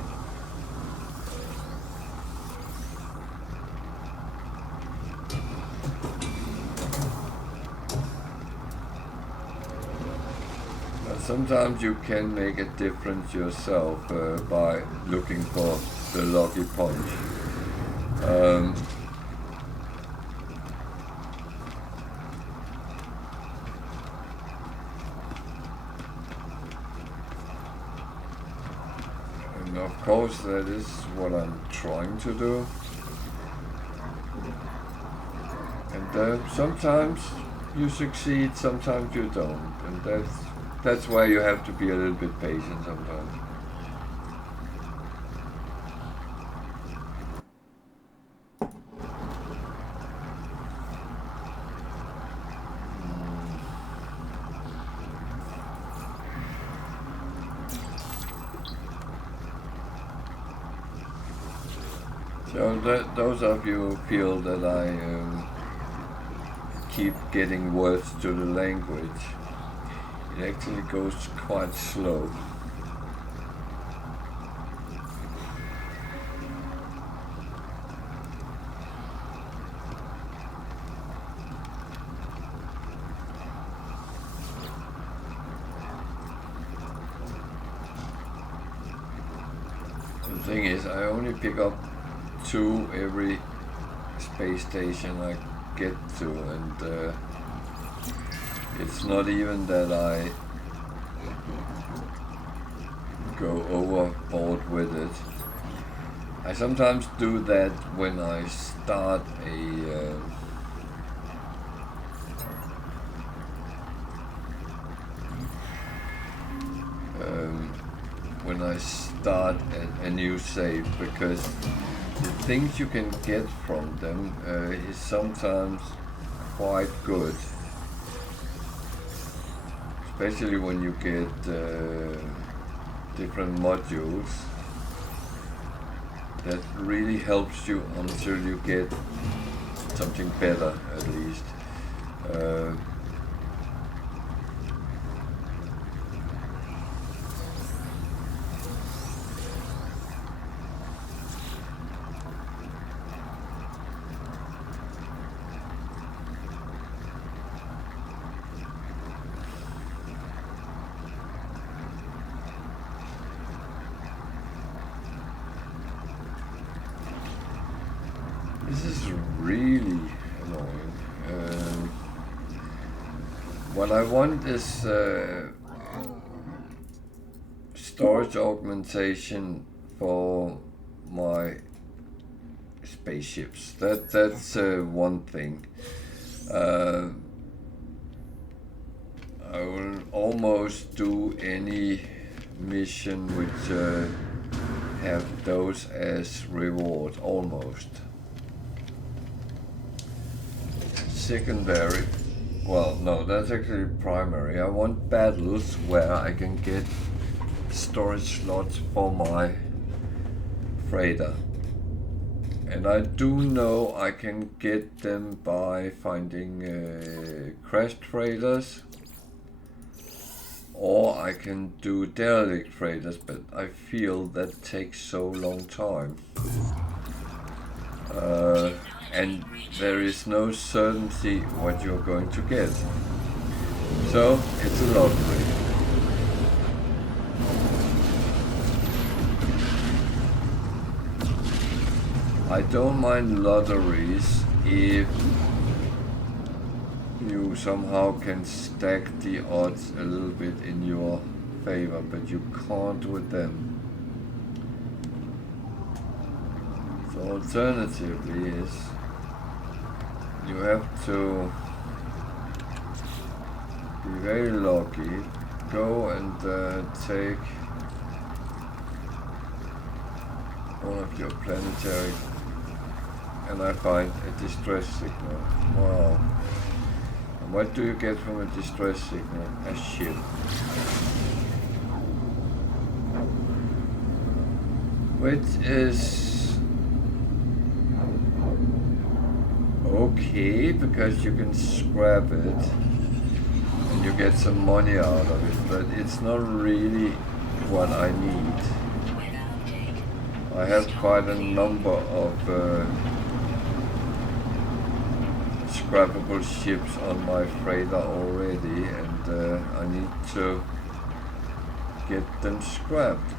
Sometimes you can make a difference yourself by looking for the lucky punch. And of course that is what I'm trying to do. And sometimes you succeed, sometimes you don't. And that's why you have to be a little bit patient sometimes. So those of you who feel that I keep getting words to the language, it actually goes quite slow. The thing is, I only pick up 2 every space station I get to, and it's not even that I go overboard with it. I sometimes do that when I start a new save, because the things you can get from them is sometimes quite good. Especially when you get different modules, that really helps you until you get something better, at least. This is really annoying. What I want is storage augmentation for my spaceships. That's one thing. I will almost do any mission which have those as reward, almost. Secondary, well no, that's actually primary. I want battles where I can get storage slots for my freighter. And I do know I can get them by finding crashed freighters, or I can do derelict freighters, but I feel that takes so long time. And there is no certainty what you're going to get. So it's a lottery. I don't mind lotteries if you somehow can stack the odds a little bit in your favor, but you can't with them. So alternatively is you have to be very lucky, go and take one of your planetary, and I find a distress signal. Wow. And what do you get from a distress signal? A ship. Which is okay, because you can scrap it and you get some money out of it, but it's not really what I need. I have quite a number of scrappable ships on my freighter already, and I need to get them scrapped.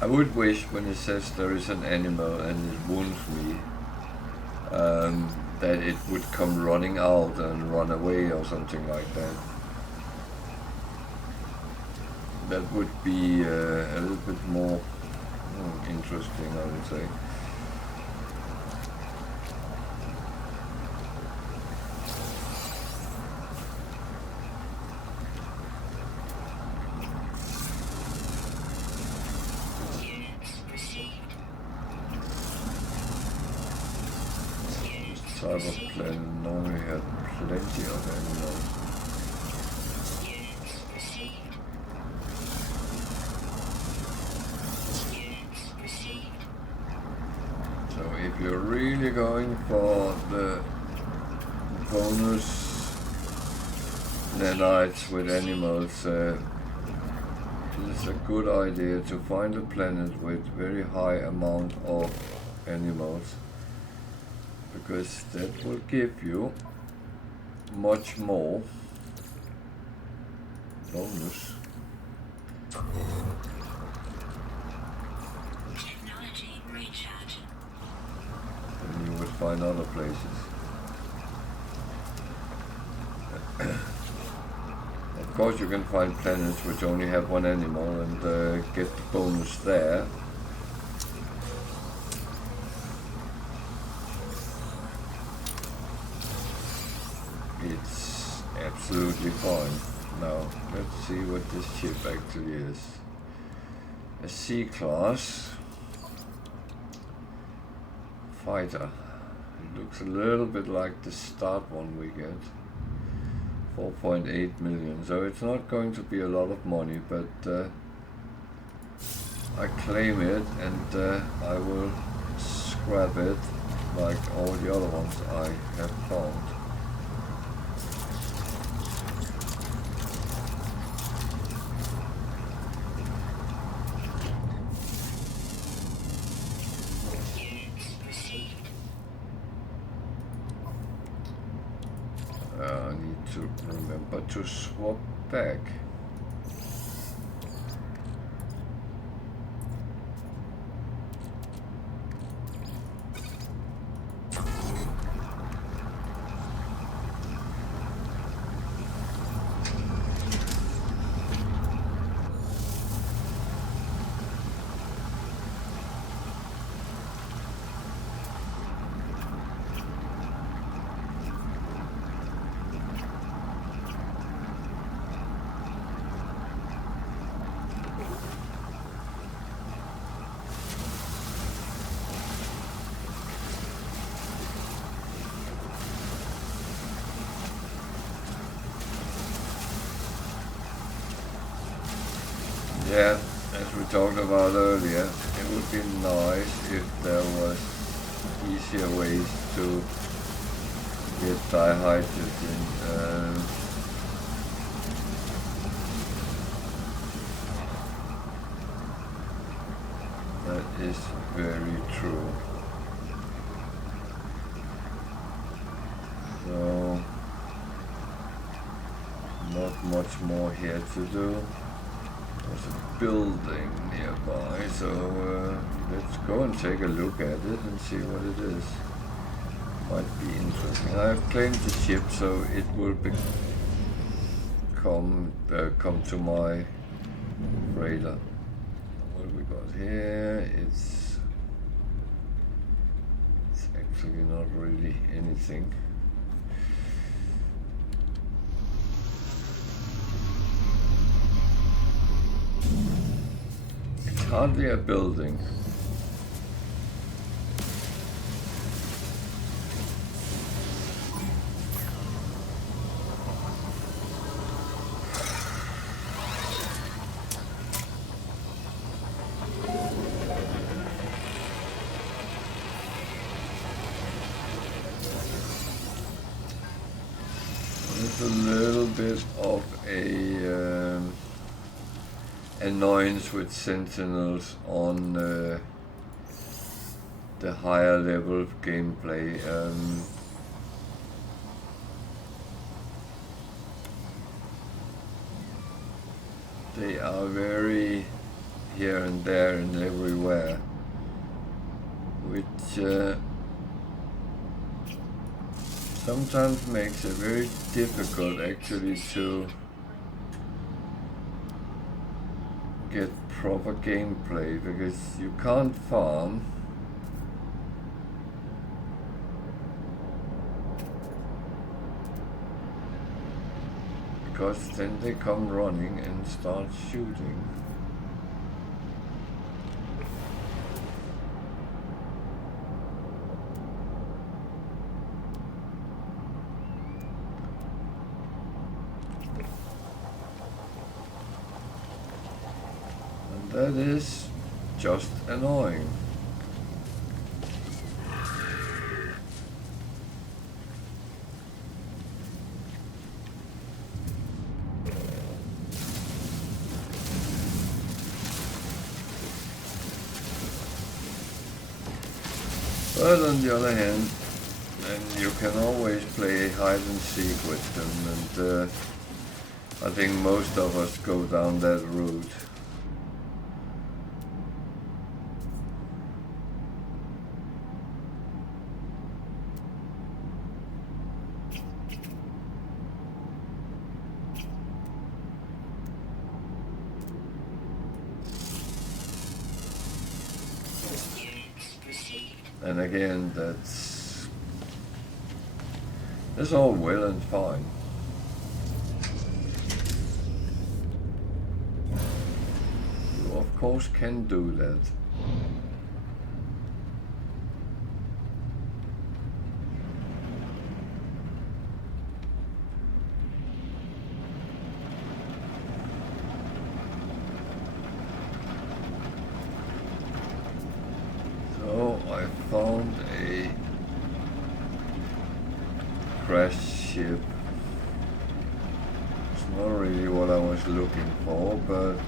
I would wish when it says there is an animal and it wounds me, that it would come running out and run away or something like that. That would be a little bit more interesting, I would say. Cyberplanet normally had plenty of animals. So if you're really going for the bonus nanites with animals, it is a good idea to find a planet with very high amount of animals, because that will give you much more bonus. Technology recharge. Than you would find other places. Of course you can find planets which only have one animal and get the bonus there. It's absolutely fine. Now, let's see what this ship actually is. a C-class fighter. It looks a little bit like the start one we get. 4.8 million, so it's not going to be a lot of money, but I claim it and I will scrap it like all the other ones I have found. I need to remember to swap back. Yeah, as we talked about earlier, it would be nice if there was easier ways to get dihydrogen. That is very true. So, not much more here to do. There's a building nearby, so let's go and take a look at it and see what it is. Might be interesting. I've claimed the ship, so it will come to my radar. What we got here? It's actually not really anything. Hardly a building. It's a little bit of a annoyance with sentinels on the higher level gameplay. They are very here and there and everywhere, which sometimes makes it very difficult actually to get proper gameplay, because you can't farm because then they come running and start shooting. That is just annoying. But on the other hand, then you can always play hide and seek with them, and I think most of us go down that route. And again, that's all well and fine. You of course can do that. So I found a crashed ship. It's not really what I was looking for, but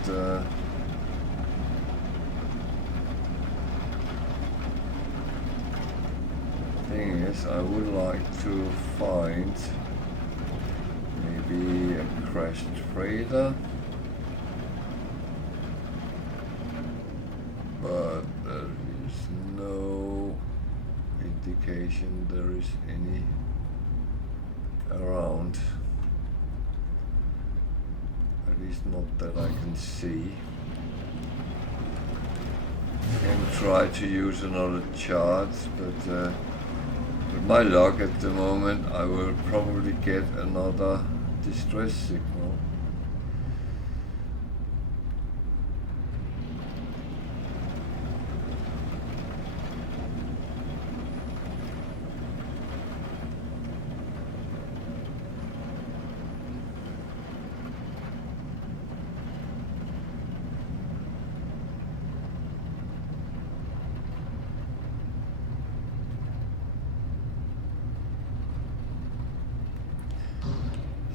thing is, I would like to find maybe a crashed freighter, but there is no indication there is any around, at least not that I can see. I can try to use another chart, but with my luck at the moment I will probably get another distress signal.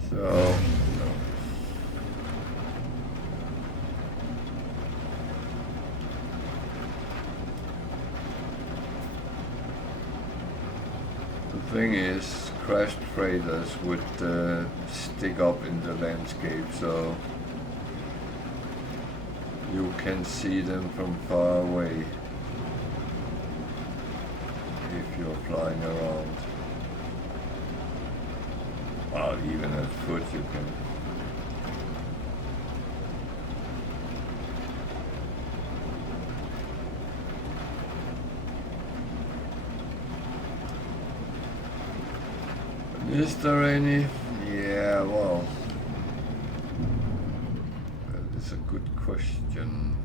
So, the thing is, crashed freighters would stick up in the landscape, so you can see them from far away if you're flying around. Well, even at foot you can. Is there any? Yeah, well, that is a good question.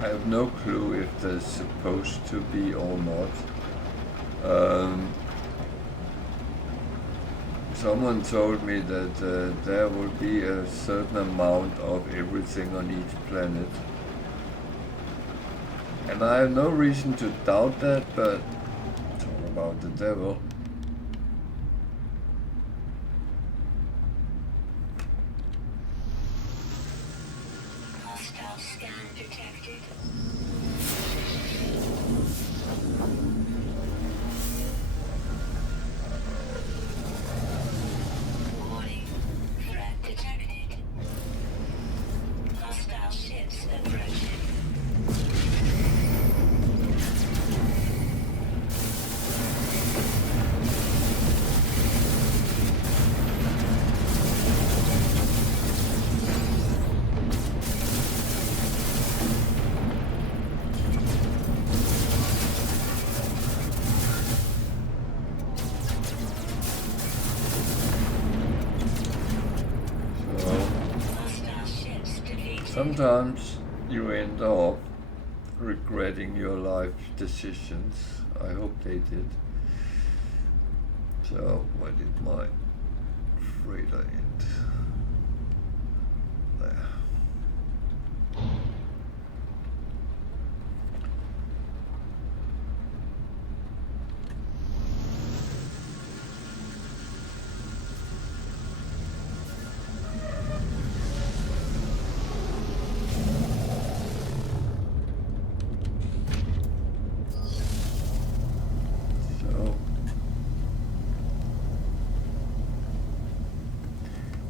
I have no clue if there's supposed to be or not. Someone told me that there will be a certain amount of everything on each planet. And I have no reason to doubt that, but talk about the devil. Hostile scan detected. Warning. Threat detected. Hostile ships approaching. Sometimes you end up regretting your life decisions. I hope they did. So, where did my freighter end? There.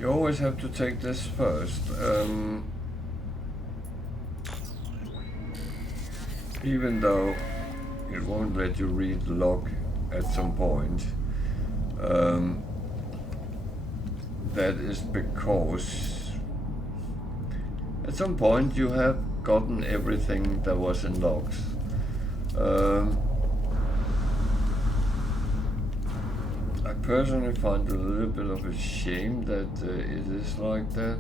You always have to take this first. Even though it won't let you read the log at some point, that is because at some point you have gotten everything that was in logs. I personally find a little bit of a shame that it is like that.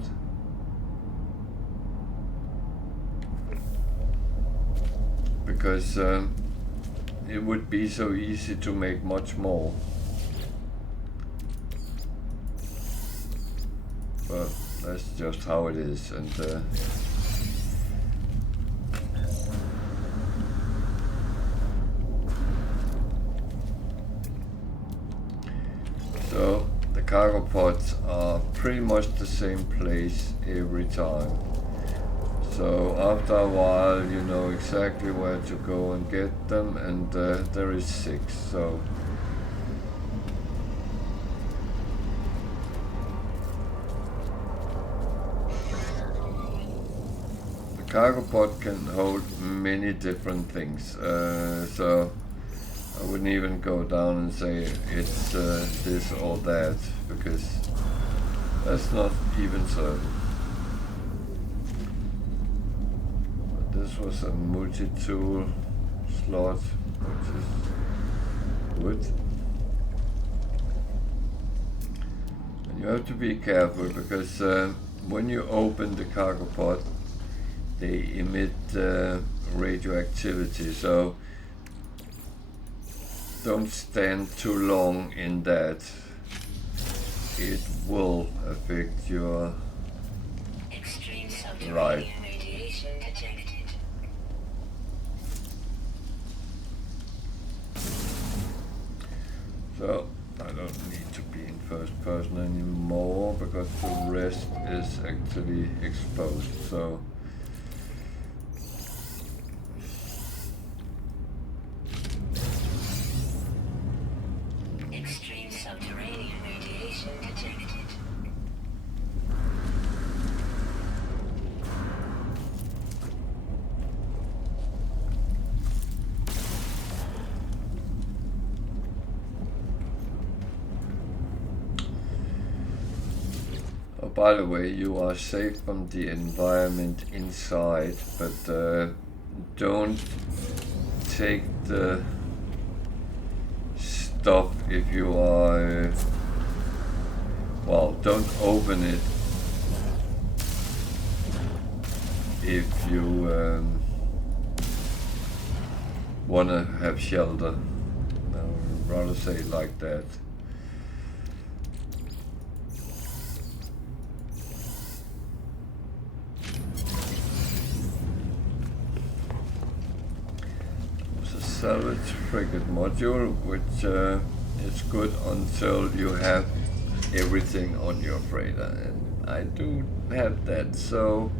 Because it would be so easy to make much more. But that's just how it is, and so the cargo pods are pretty much the same place every time. So after a while you know exactly where to go and get them, and there is 6, so the cargo pod can hold many different things, so I wouldn't even go down and say it's this or that, because that's not even certain. This was a multi-tool slot, which is good. And you have to be careful, because when you open the cargo pod, they emit radioactivity, so don't stand too long in that. It will affect your Extreme subterranean right. radiation detected. So I don't need to be in first person anymore, because the rest is actually exposed. So Extreme subterranean radiation detected. oh, by the way, you are safe from the environment inside, but don't take the stuff if you are well, don't open it if you want to have shelter. I would rather say it like that. It's a salvage frigate module, which is good until you have everything on your freighter, and I do have that, so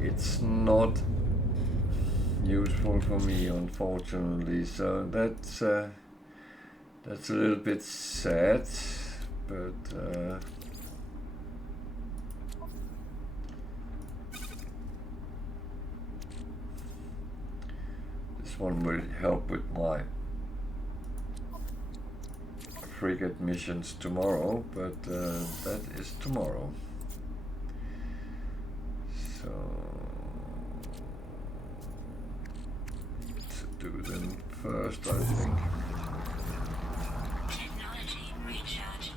it's not useful for me, unfortunately. So that's a little bit sad, but this one will help with my frigate missions tomorrow, but that is tomorrow. So to do them first, I think. Technology recharge.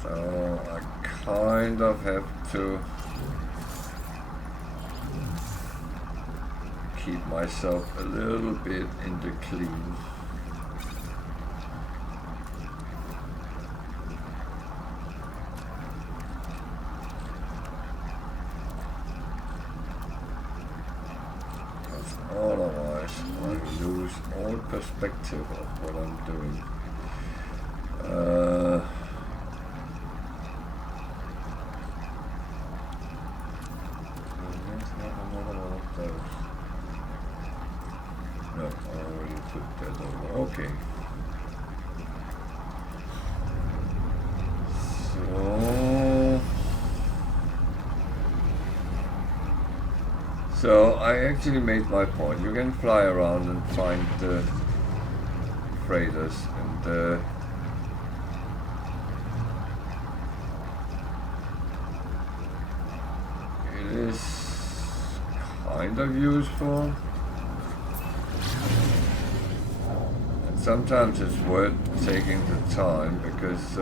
So I kind of have to keep myself a little bit in the clean. Because otherwise I lose all perspective of what I'm doing. Let's have another one of those. No, I already took that over. Okay. So I actually made my point. You can fly around and find the freighters, and it is kind of useful. And sometimes it's worth taking the time because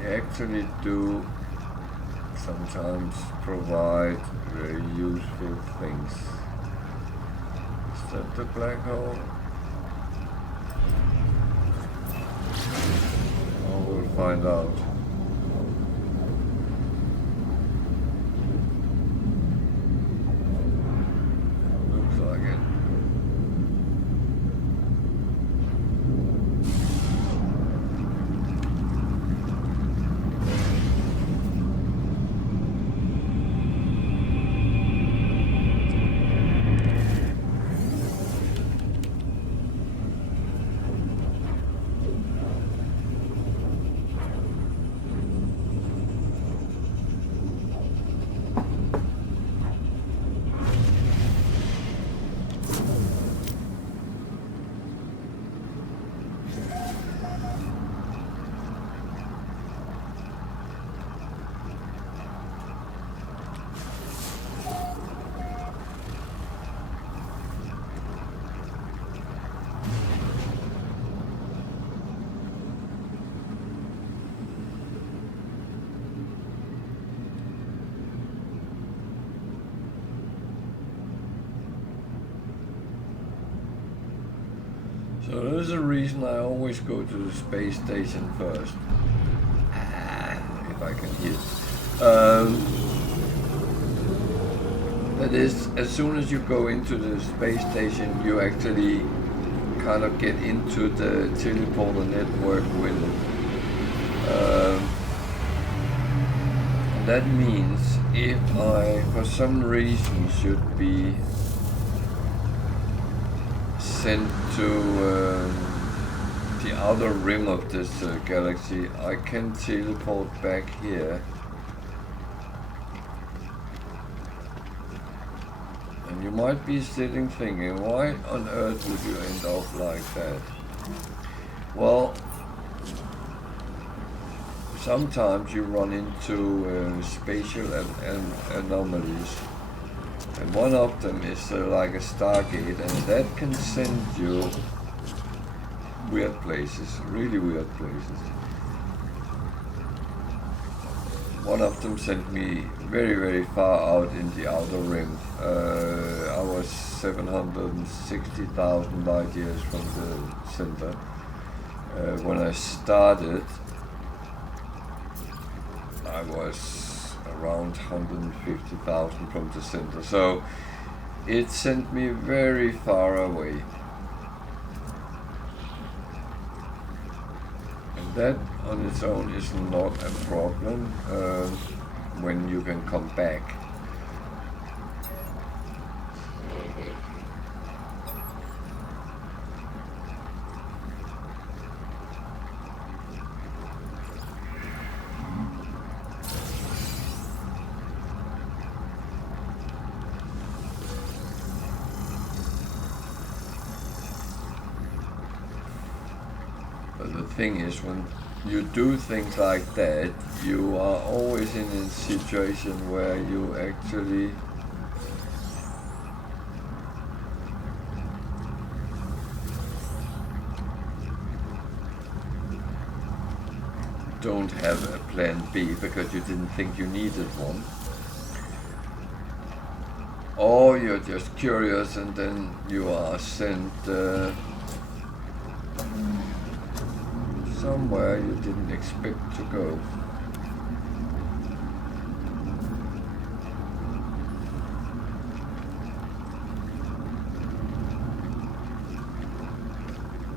they actually do sometimes provide very useful things. Is that the black hole? Oh, we'll find out. Looks like it. So there's a reason I always go to the space station first. If I can hit. That is, as soon as you go into the space station, you actually kind of get into the teleporter network with it. That means if I, for some reason, should be sent to the outer rim of this galaxy, I can teleport back here. And you might be sitting thinking, why on earth would you end up like that? Well, sometimes you run into spatial anomalies. And one of them is like a Stargate, and that can send you weird places, really weird places. One of them sent me very, very far out in the outer rim. I was 760,000 light years from the center. When I started, I was around 150,000 from the center, so it sent me very far away, and that on its own is not a problem when you can come back. Thing is, when you do things like that, you are always in a situation where you actually don't have a plan B because you didn't think you needed one, or you're just curious and then you are sent somewhere you didn't expect to go.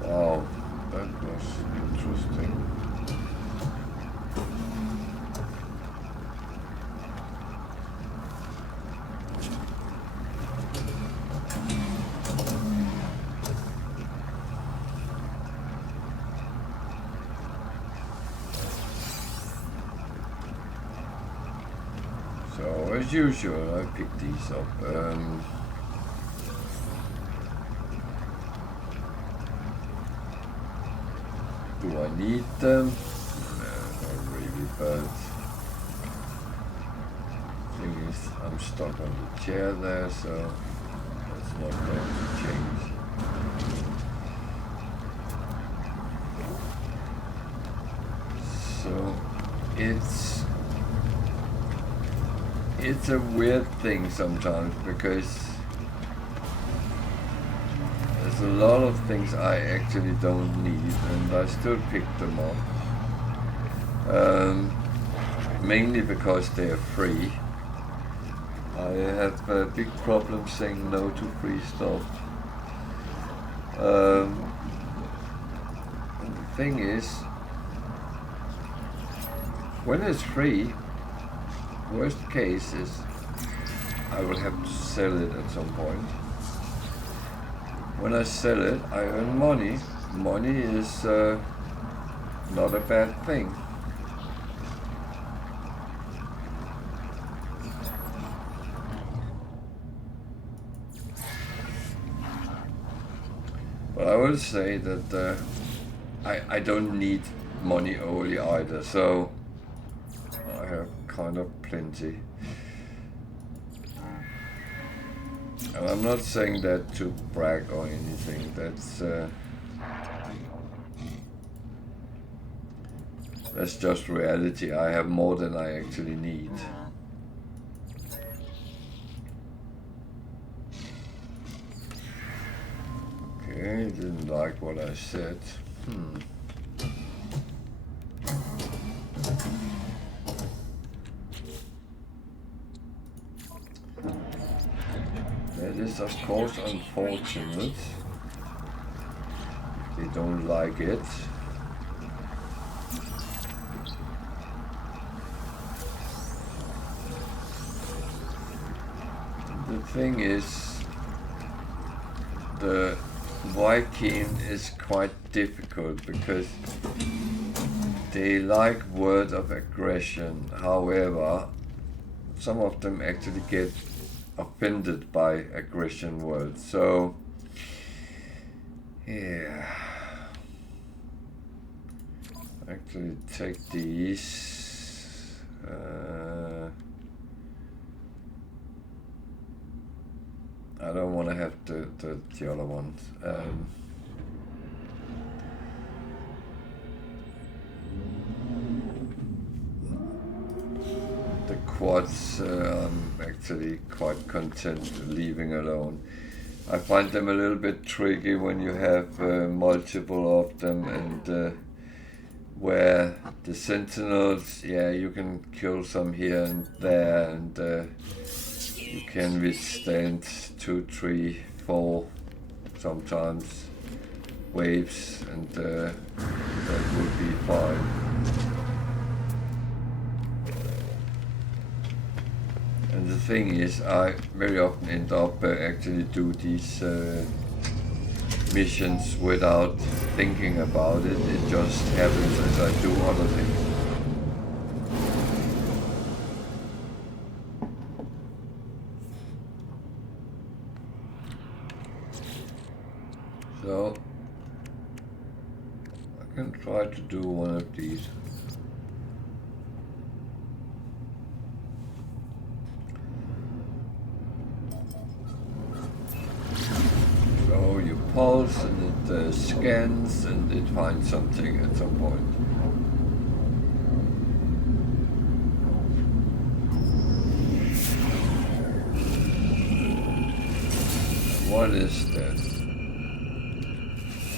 Wow, that was interesting. as usual, I pick these up. Do I need them? No, not really, but thing is, I'm stuck on the chair there, so that's not going to change. So it's a weird thing sometimes, because there's a lot of things I actually don't need and I still pick them up. Mainly because they are free. I have a big problem saying no to free stuff. And the thing is, when it's free, worst case is I will have to sell it at some point. When I sell it, I earn money. Money is not a bad thing. But I will say that I don't need money only either, so I have kind of plenty. And I'm not saying that to brag or anything, that's just reality. I have more than I actually need. Okay, didn't like what I said. That is of course unfortunate. They don't like it. The thing is, the Viking is quite difficult because they like words of aggression. However, some of them actually get offended by aggression words. So, yeah. Actually, take these. I don't want to have the other ones. The quads, I'm actually quite content leaving alone. I find them a little bit tricky when you have multiple of them, and where the sentinels, yeah, you can kill some here and there, and you can withstand 2, 3, 4 sometimes waves, and that would be fine. And the thing is, I very often end up actually do these missions without thinking about it. It just happens as I do other things. So I can try to do one of these. So you pulse and it scans and it finds something at some point. What is that?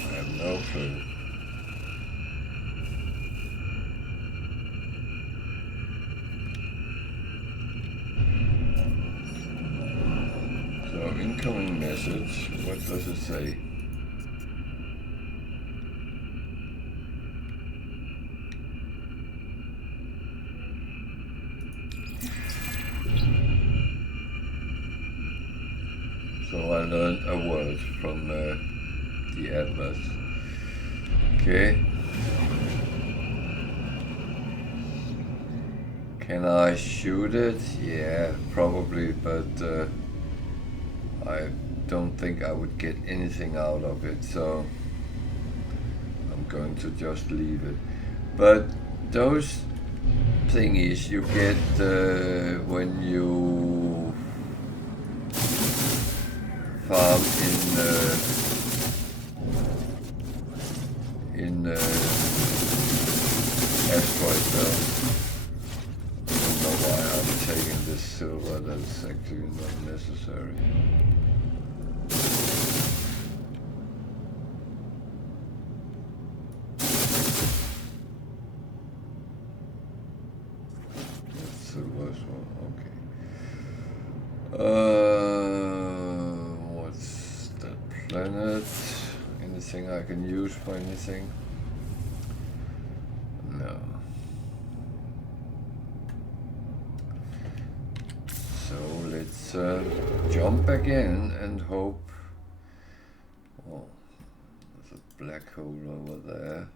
I have no clue. So incoming message, what does it say? So I learned a word from the Atlas. Okay. Can I shoot it? Yeah, probably, but I don't think I would get anything out of it, so I'm going to just leave it. But those thingies you get when you farm in asteroid belt. I don't know why I'm taking this silver, that's actually not necessary. That's the worst one, okay. What's that planet? Anything I can use for anything? No. So let's jump back in and hope. Oh, there's a black hole over there.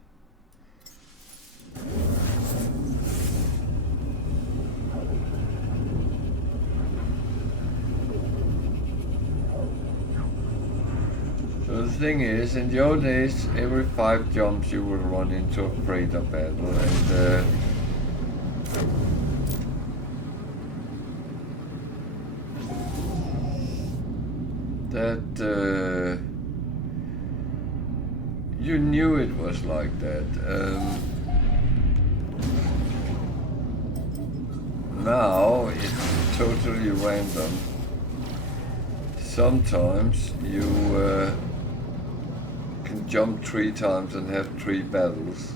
So the thing is, in the old days, every 5 jumps you would run into a freighter battle, and that you knew it was like that. Now it's totally random. Sometimes you can jump 3 times and have 3 battles,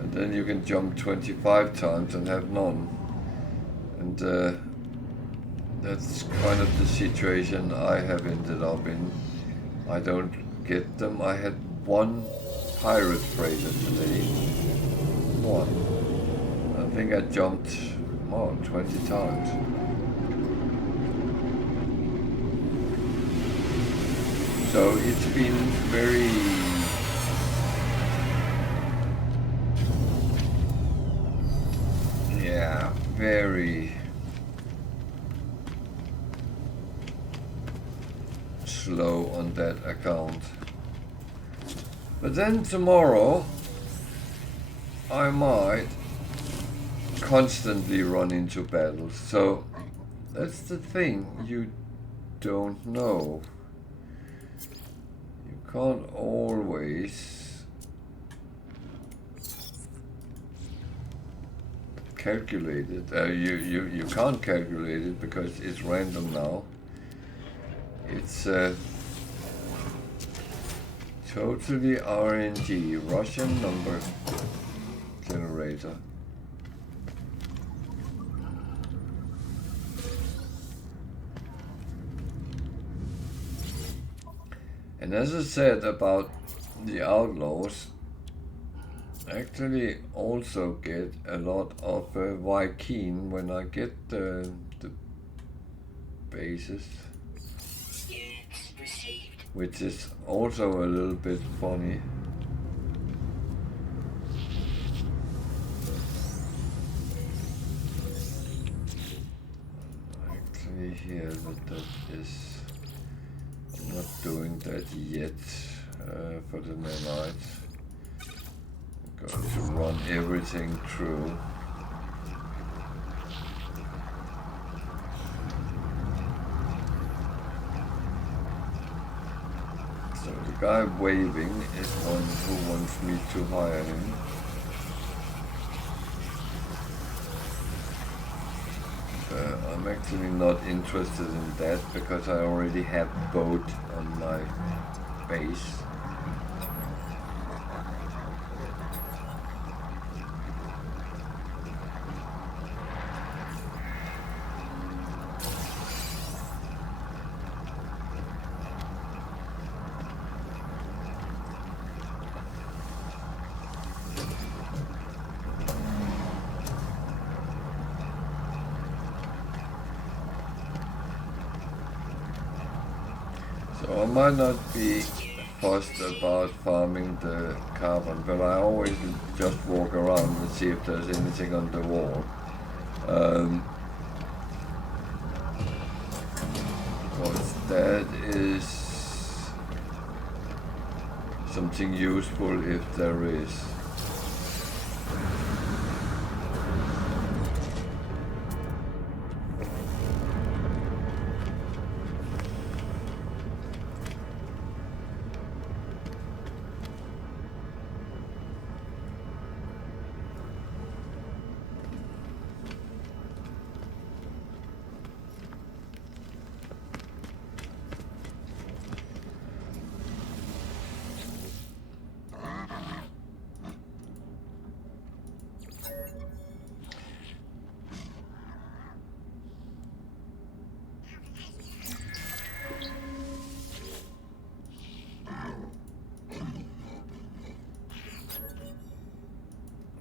and then you can jump 25 times and have none. And that's kind of the situation I have ended up in. I don't get them. I had 1 pirate freighter today. 1. I think I jumped 20 times. So it's been very very slow on that account. But then tomorrow I might constantly run into battles. So that's the thing, you don't know. You can't always calculate it. You can't calculate it because it's random now. It's totally RNG, Russian number generator. And as I said about the outlaws, actually also get a lot of Viking when I get the bases, which is also a little bit funny. Actually here that is, I'm not doing that yet for the nanites. I'm going to run everything through. So the guy waving is one who wants me to hire him. I'm actually not interested in that because I already have boat on my base. So I might not be fussed about farming the carbon, but I always just walk around and see if there's anything on the wall. Because that is something useful if there is.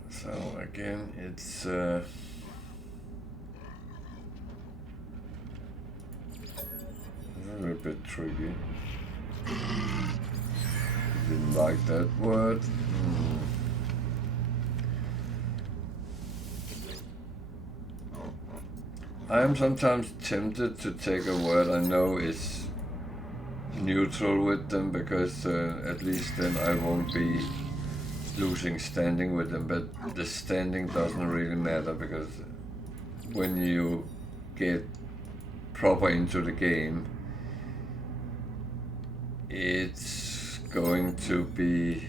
So again, it's a little bit tricky. Didn't like that word. I am sometimes tempted to take a word I know is neutral with them, because at least then I won't be losing standing with them, but the standing doesn't really matter, because when you get proper into the game, it's going to be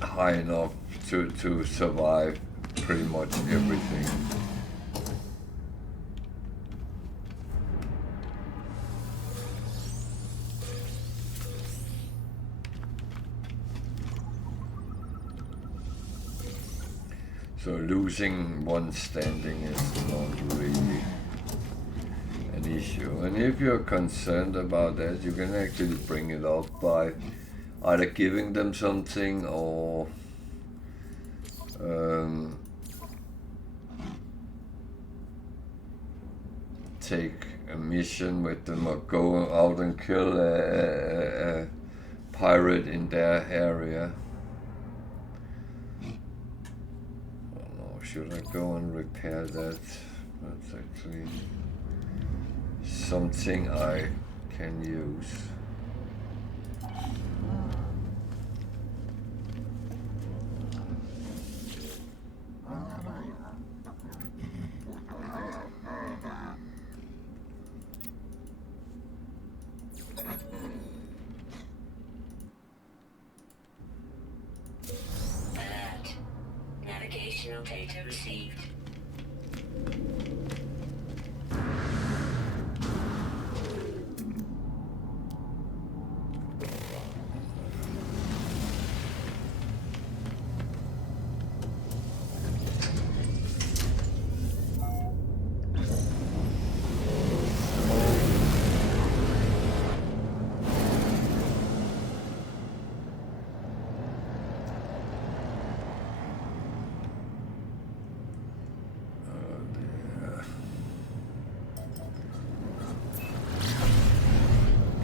high enough to survive pretty much everything. So losing one standing is not really an issue. And if you're concerned about that, you can actually bring it up by either giving them something or take a mission with them, or go out and kill a pirate in their area. Should I go and repair that? That's actually something I can use. Navigational data received.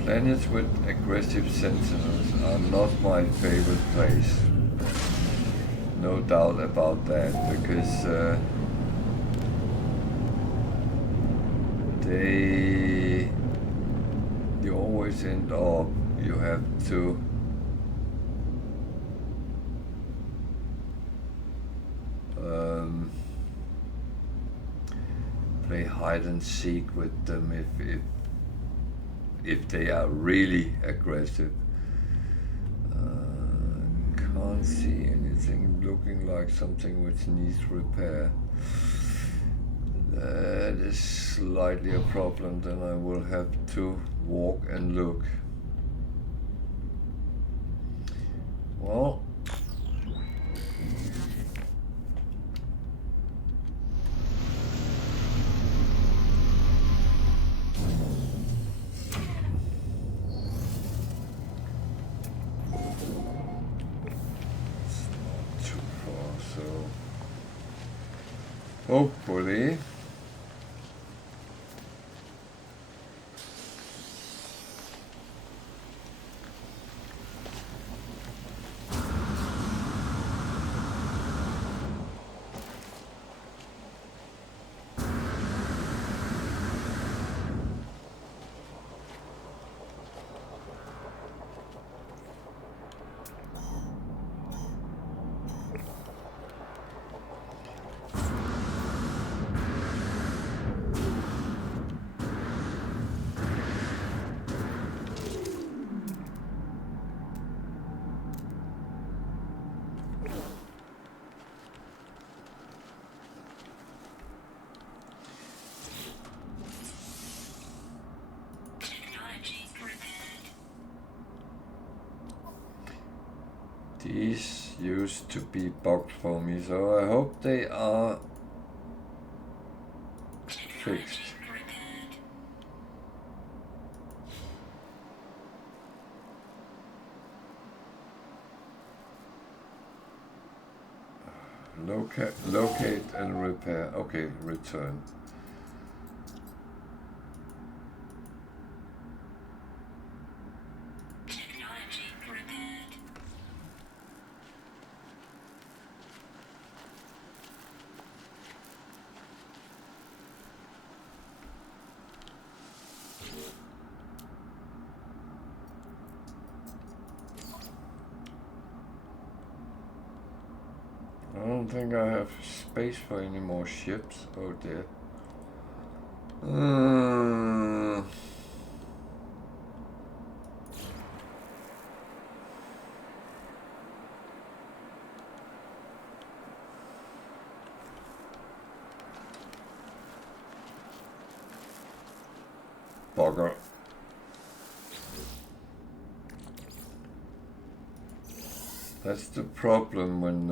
Planets with aggressive sentinels are not my favorite place. No doubt about that, because you always end up, you have to play hide and seek with them if they are really aggressive. Can't see anything looking like something which needs repair. That is slightly a problem, then I will have to walk and look. Well, hopefully These used to be bugged for me, so I hope they are fixed. Locate and repair. Okay, return. Technology repaired. I don't think I have space for any more ships. Oh dear. Bugger. That's the problem when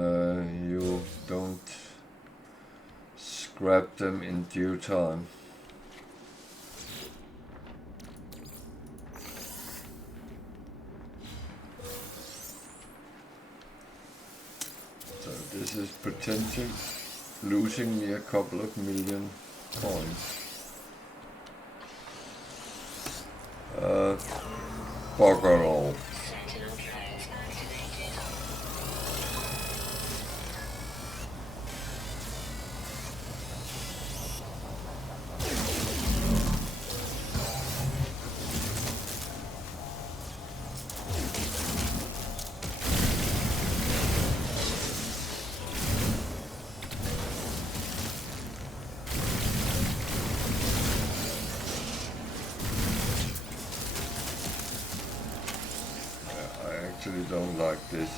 you don't scrap them in due time. So this is potential losing me a couple of million coins. Bugger all. Sentinel drones activated. I actually don't like this.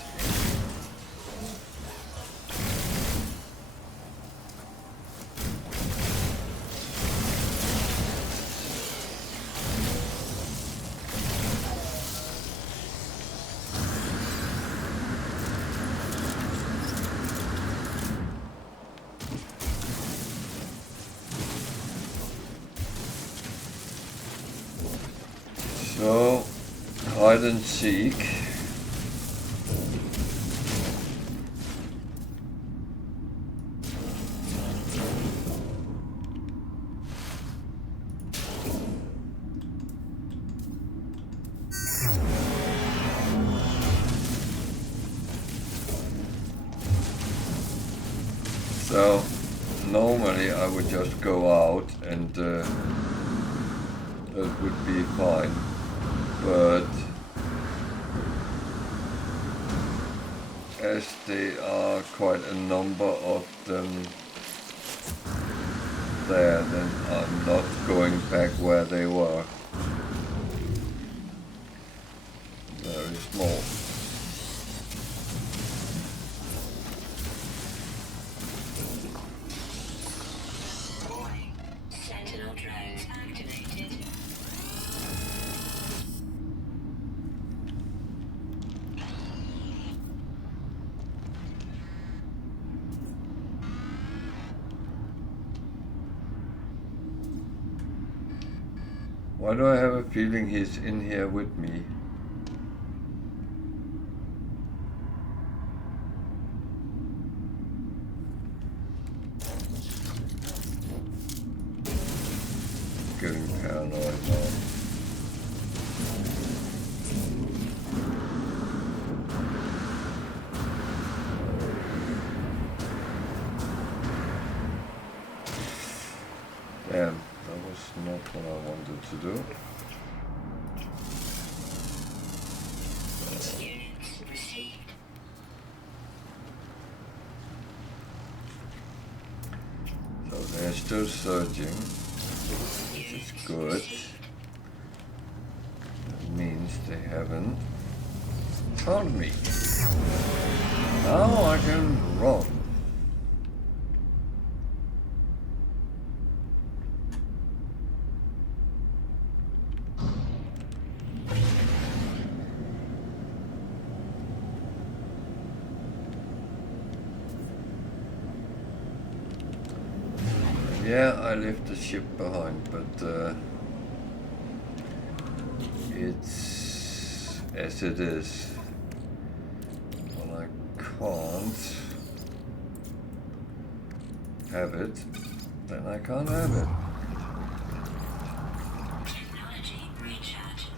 So, hide and seek. So, normally I would just go out and that would be fine, but as there are quite a number of them there, then I'm not going back where they were. Very small. Warning. Sentinel drones activated. Why do I have a feeling he's in here with me? Getting paranoid now. Damn, that was not what I wanted to do. Units received. So they're still searching, which is good. That means they haven't found me. Now I can run. Yeah, I left the ship behind, but it's as it is. When I can't have it, then I can't have it. Technology recharge.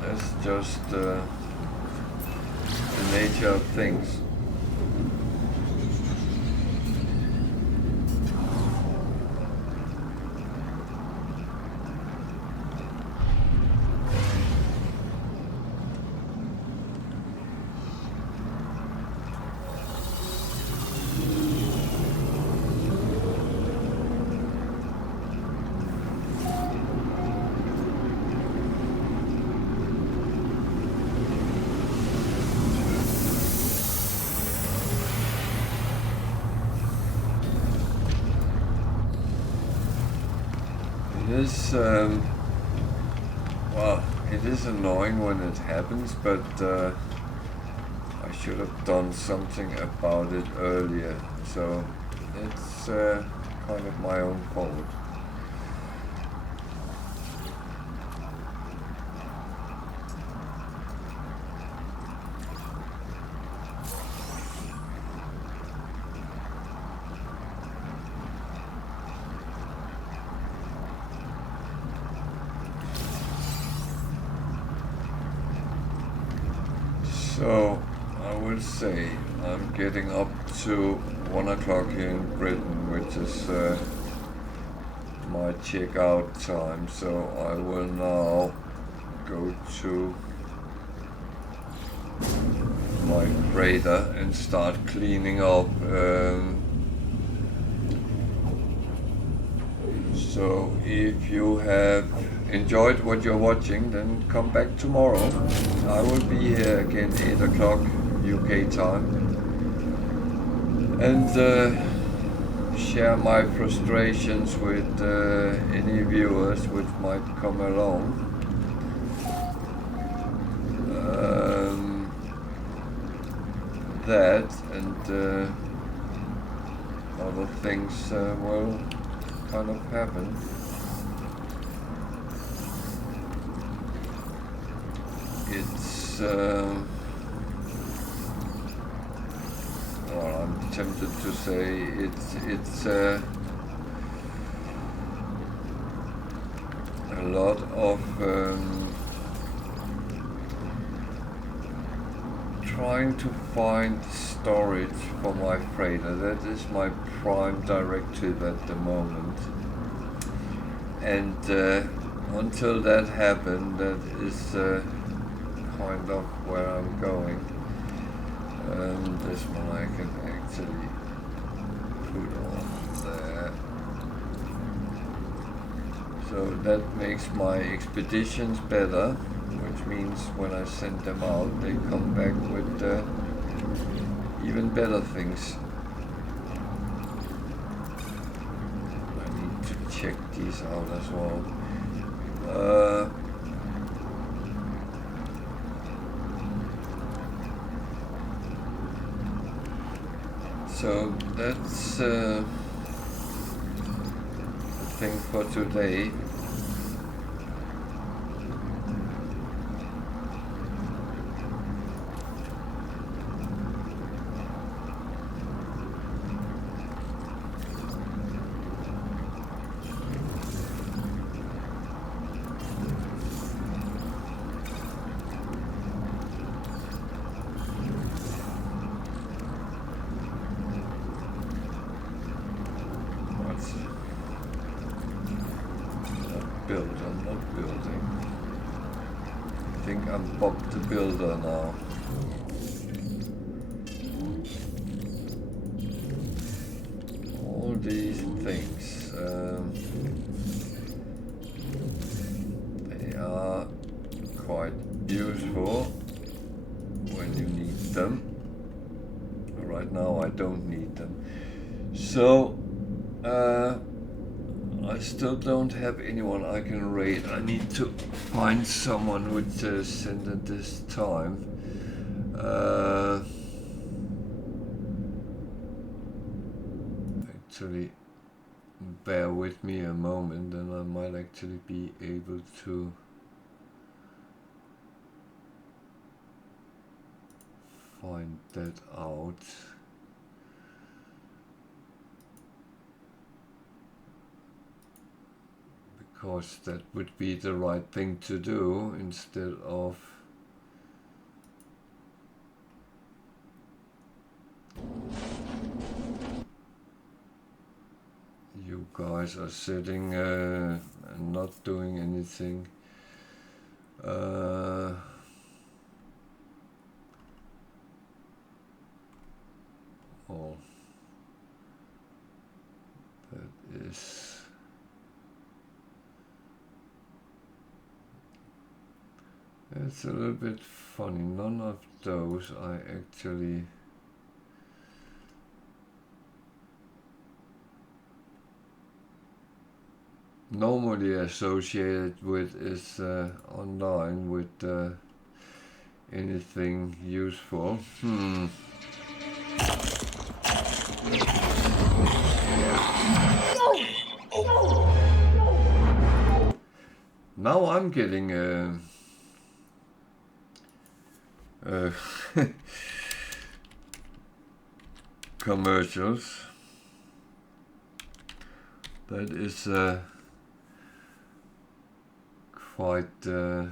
That's just the nature of things. Well, it is annoying when it happens, but I should have done something about it earlier, so it's kind of my own fault. So, I will say I'm getting up to 1 o'clock here in Britain, which is my checkout time, so I will now go to my freighter and start cleaning up. So if you have enjoyed what you're watching, then come back tomorrow. I will be here again 8 o'clock UK time and share my frustrations with any viewers which might come along. That and other things will kind of happen. It's well, I'm tempted to say it's a lot of trying to find storage for my freighter. That is my prime directive at the moment, and until that happens, that is kind of where I'm going. This one I can actually put on there, so that makes my expeditions better, which means when I send them out they come back with even better things. I need to check these out as well. So that's the thing for today. I'm not building. I think I'm Bob the Builder now. All these things, they are quite useful when you need them. Right now I don't need them. So, I still don't have anyone I can raid. I need to find someone with send at this time. actually bear with me a moment, then I might actually be able to find that out. Because that would be the right thing to do instead of you guys are sitting and not doing anything. Oh, that is. It's a little bit funny. None of those I actually normally associated with is online with anything useful. Now I'm getting commercials. That is quite so.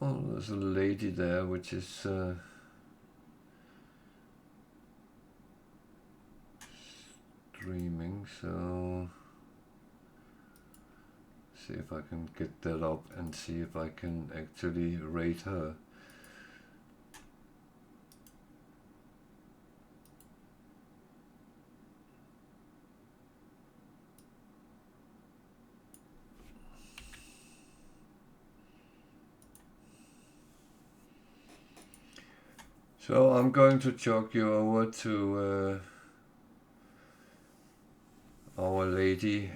Oh, there's a lady there which is streaming, so see if I can get that up and see if I can actually rate her. So I'm going to chuck you over to Our Lady.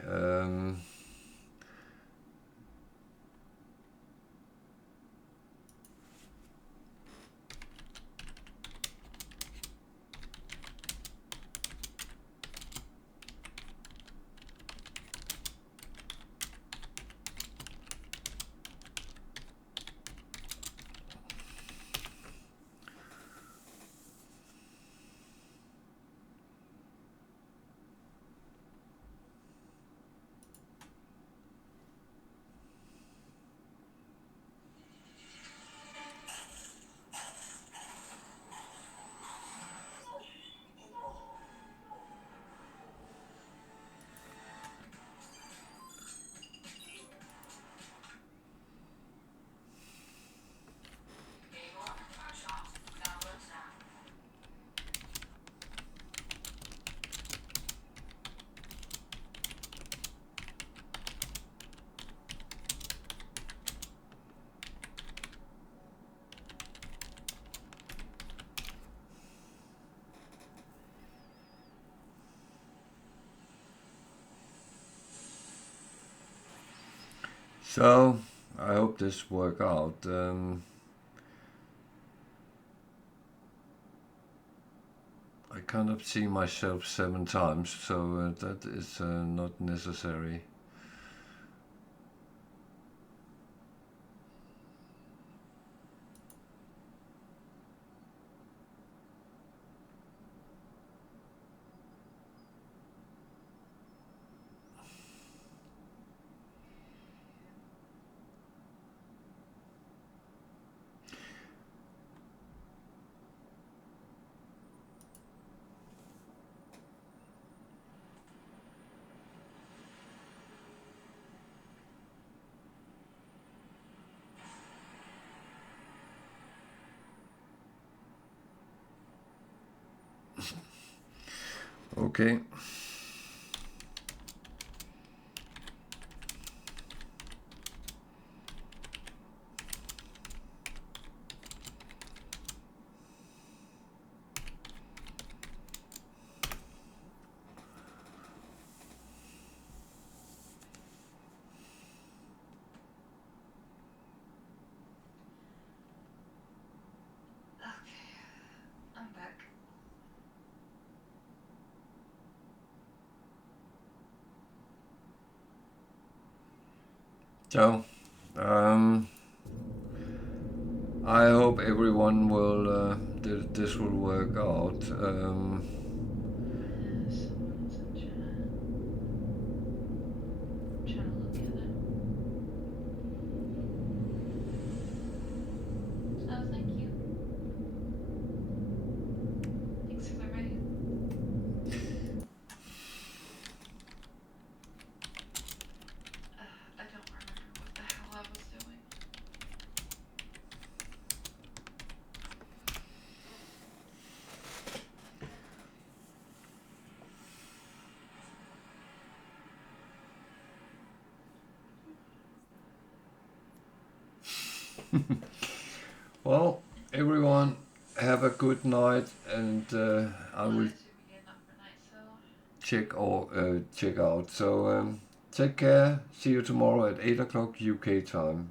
So I hope this work out. I kind of see myself 7 times, so that is not necessary. Okay. So, I hope everyone will, this will work out. Someone else in chat. I'm trying to look at it. Oh, thank you. Thanks for the raid. I don't remember what the hell I was doing. Well, everyone, have a good night, and I will I should be getting up for night, so check out. So take care. See you tomorrow at 8 o'clock UK time.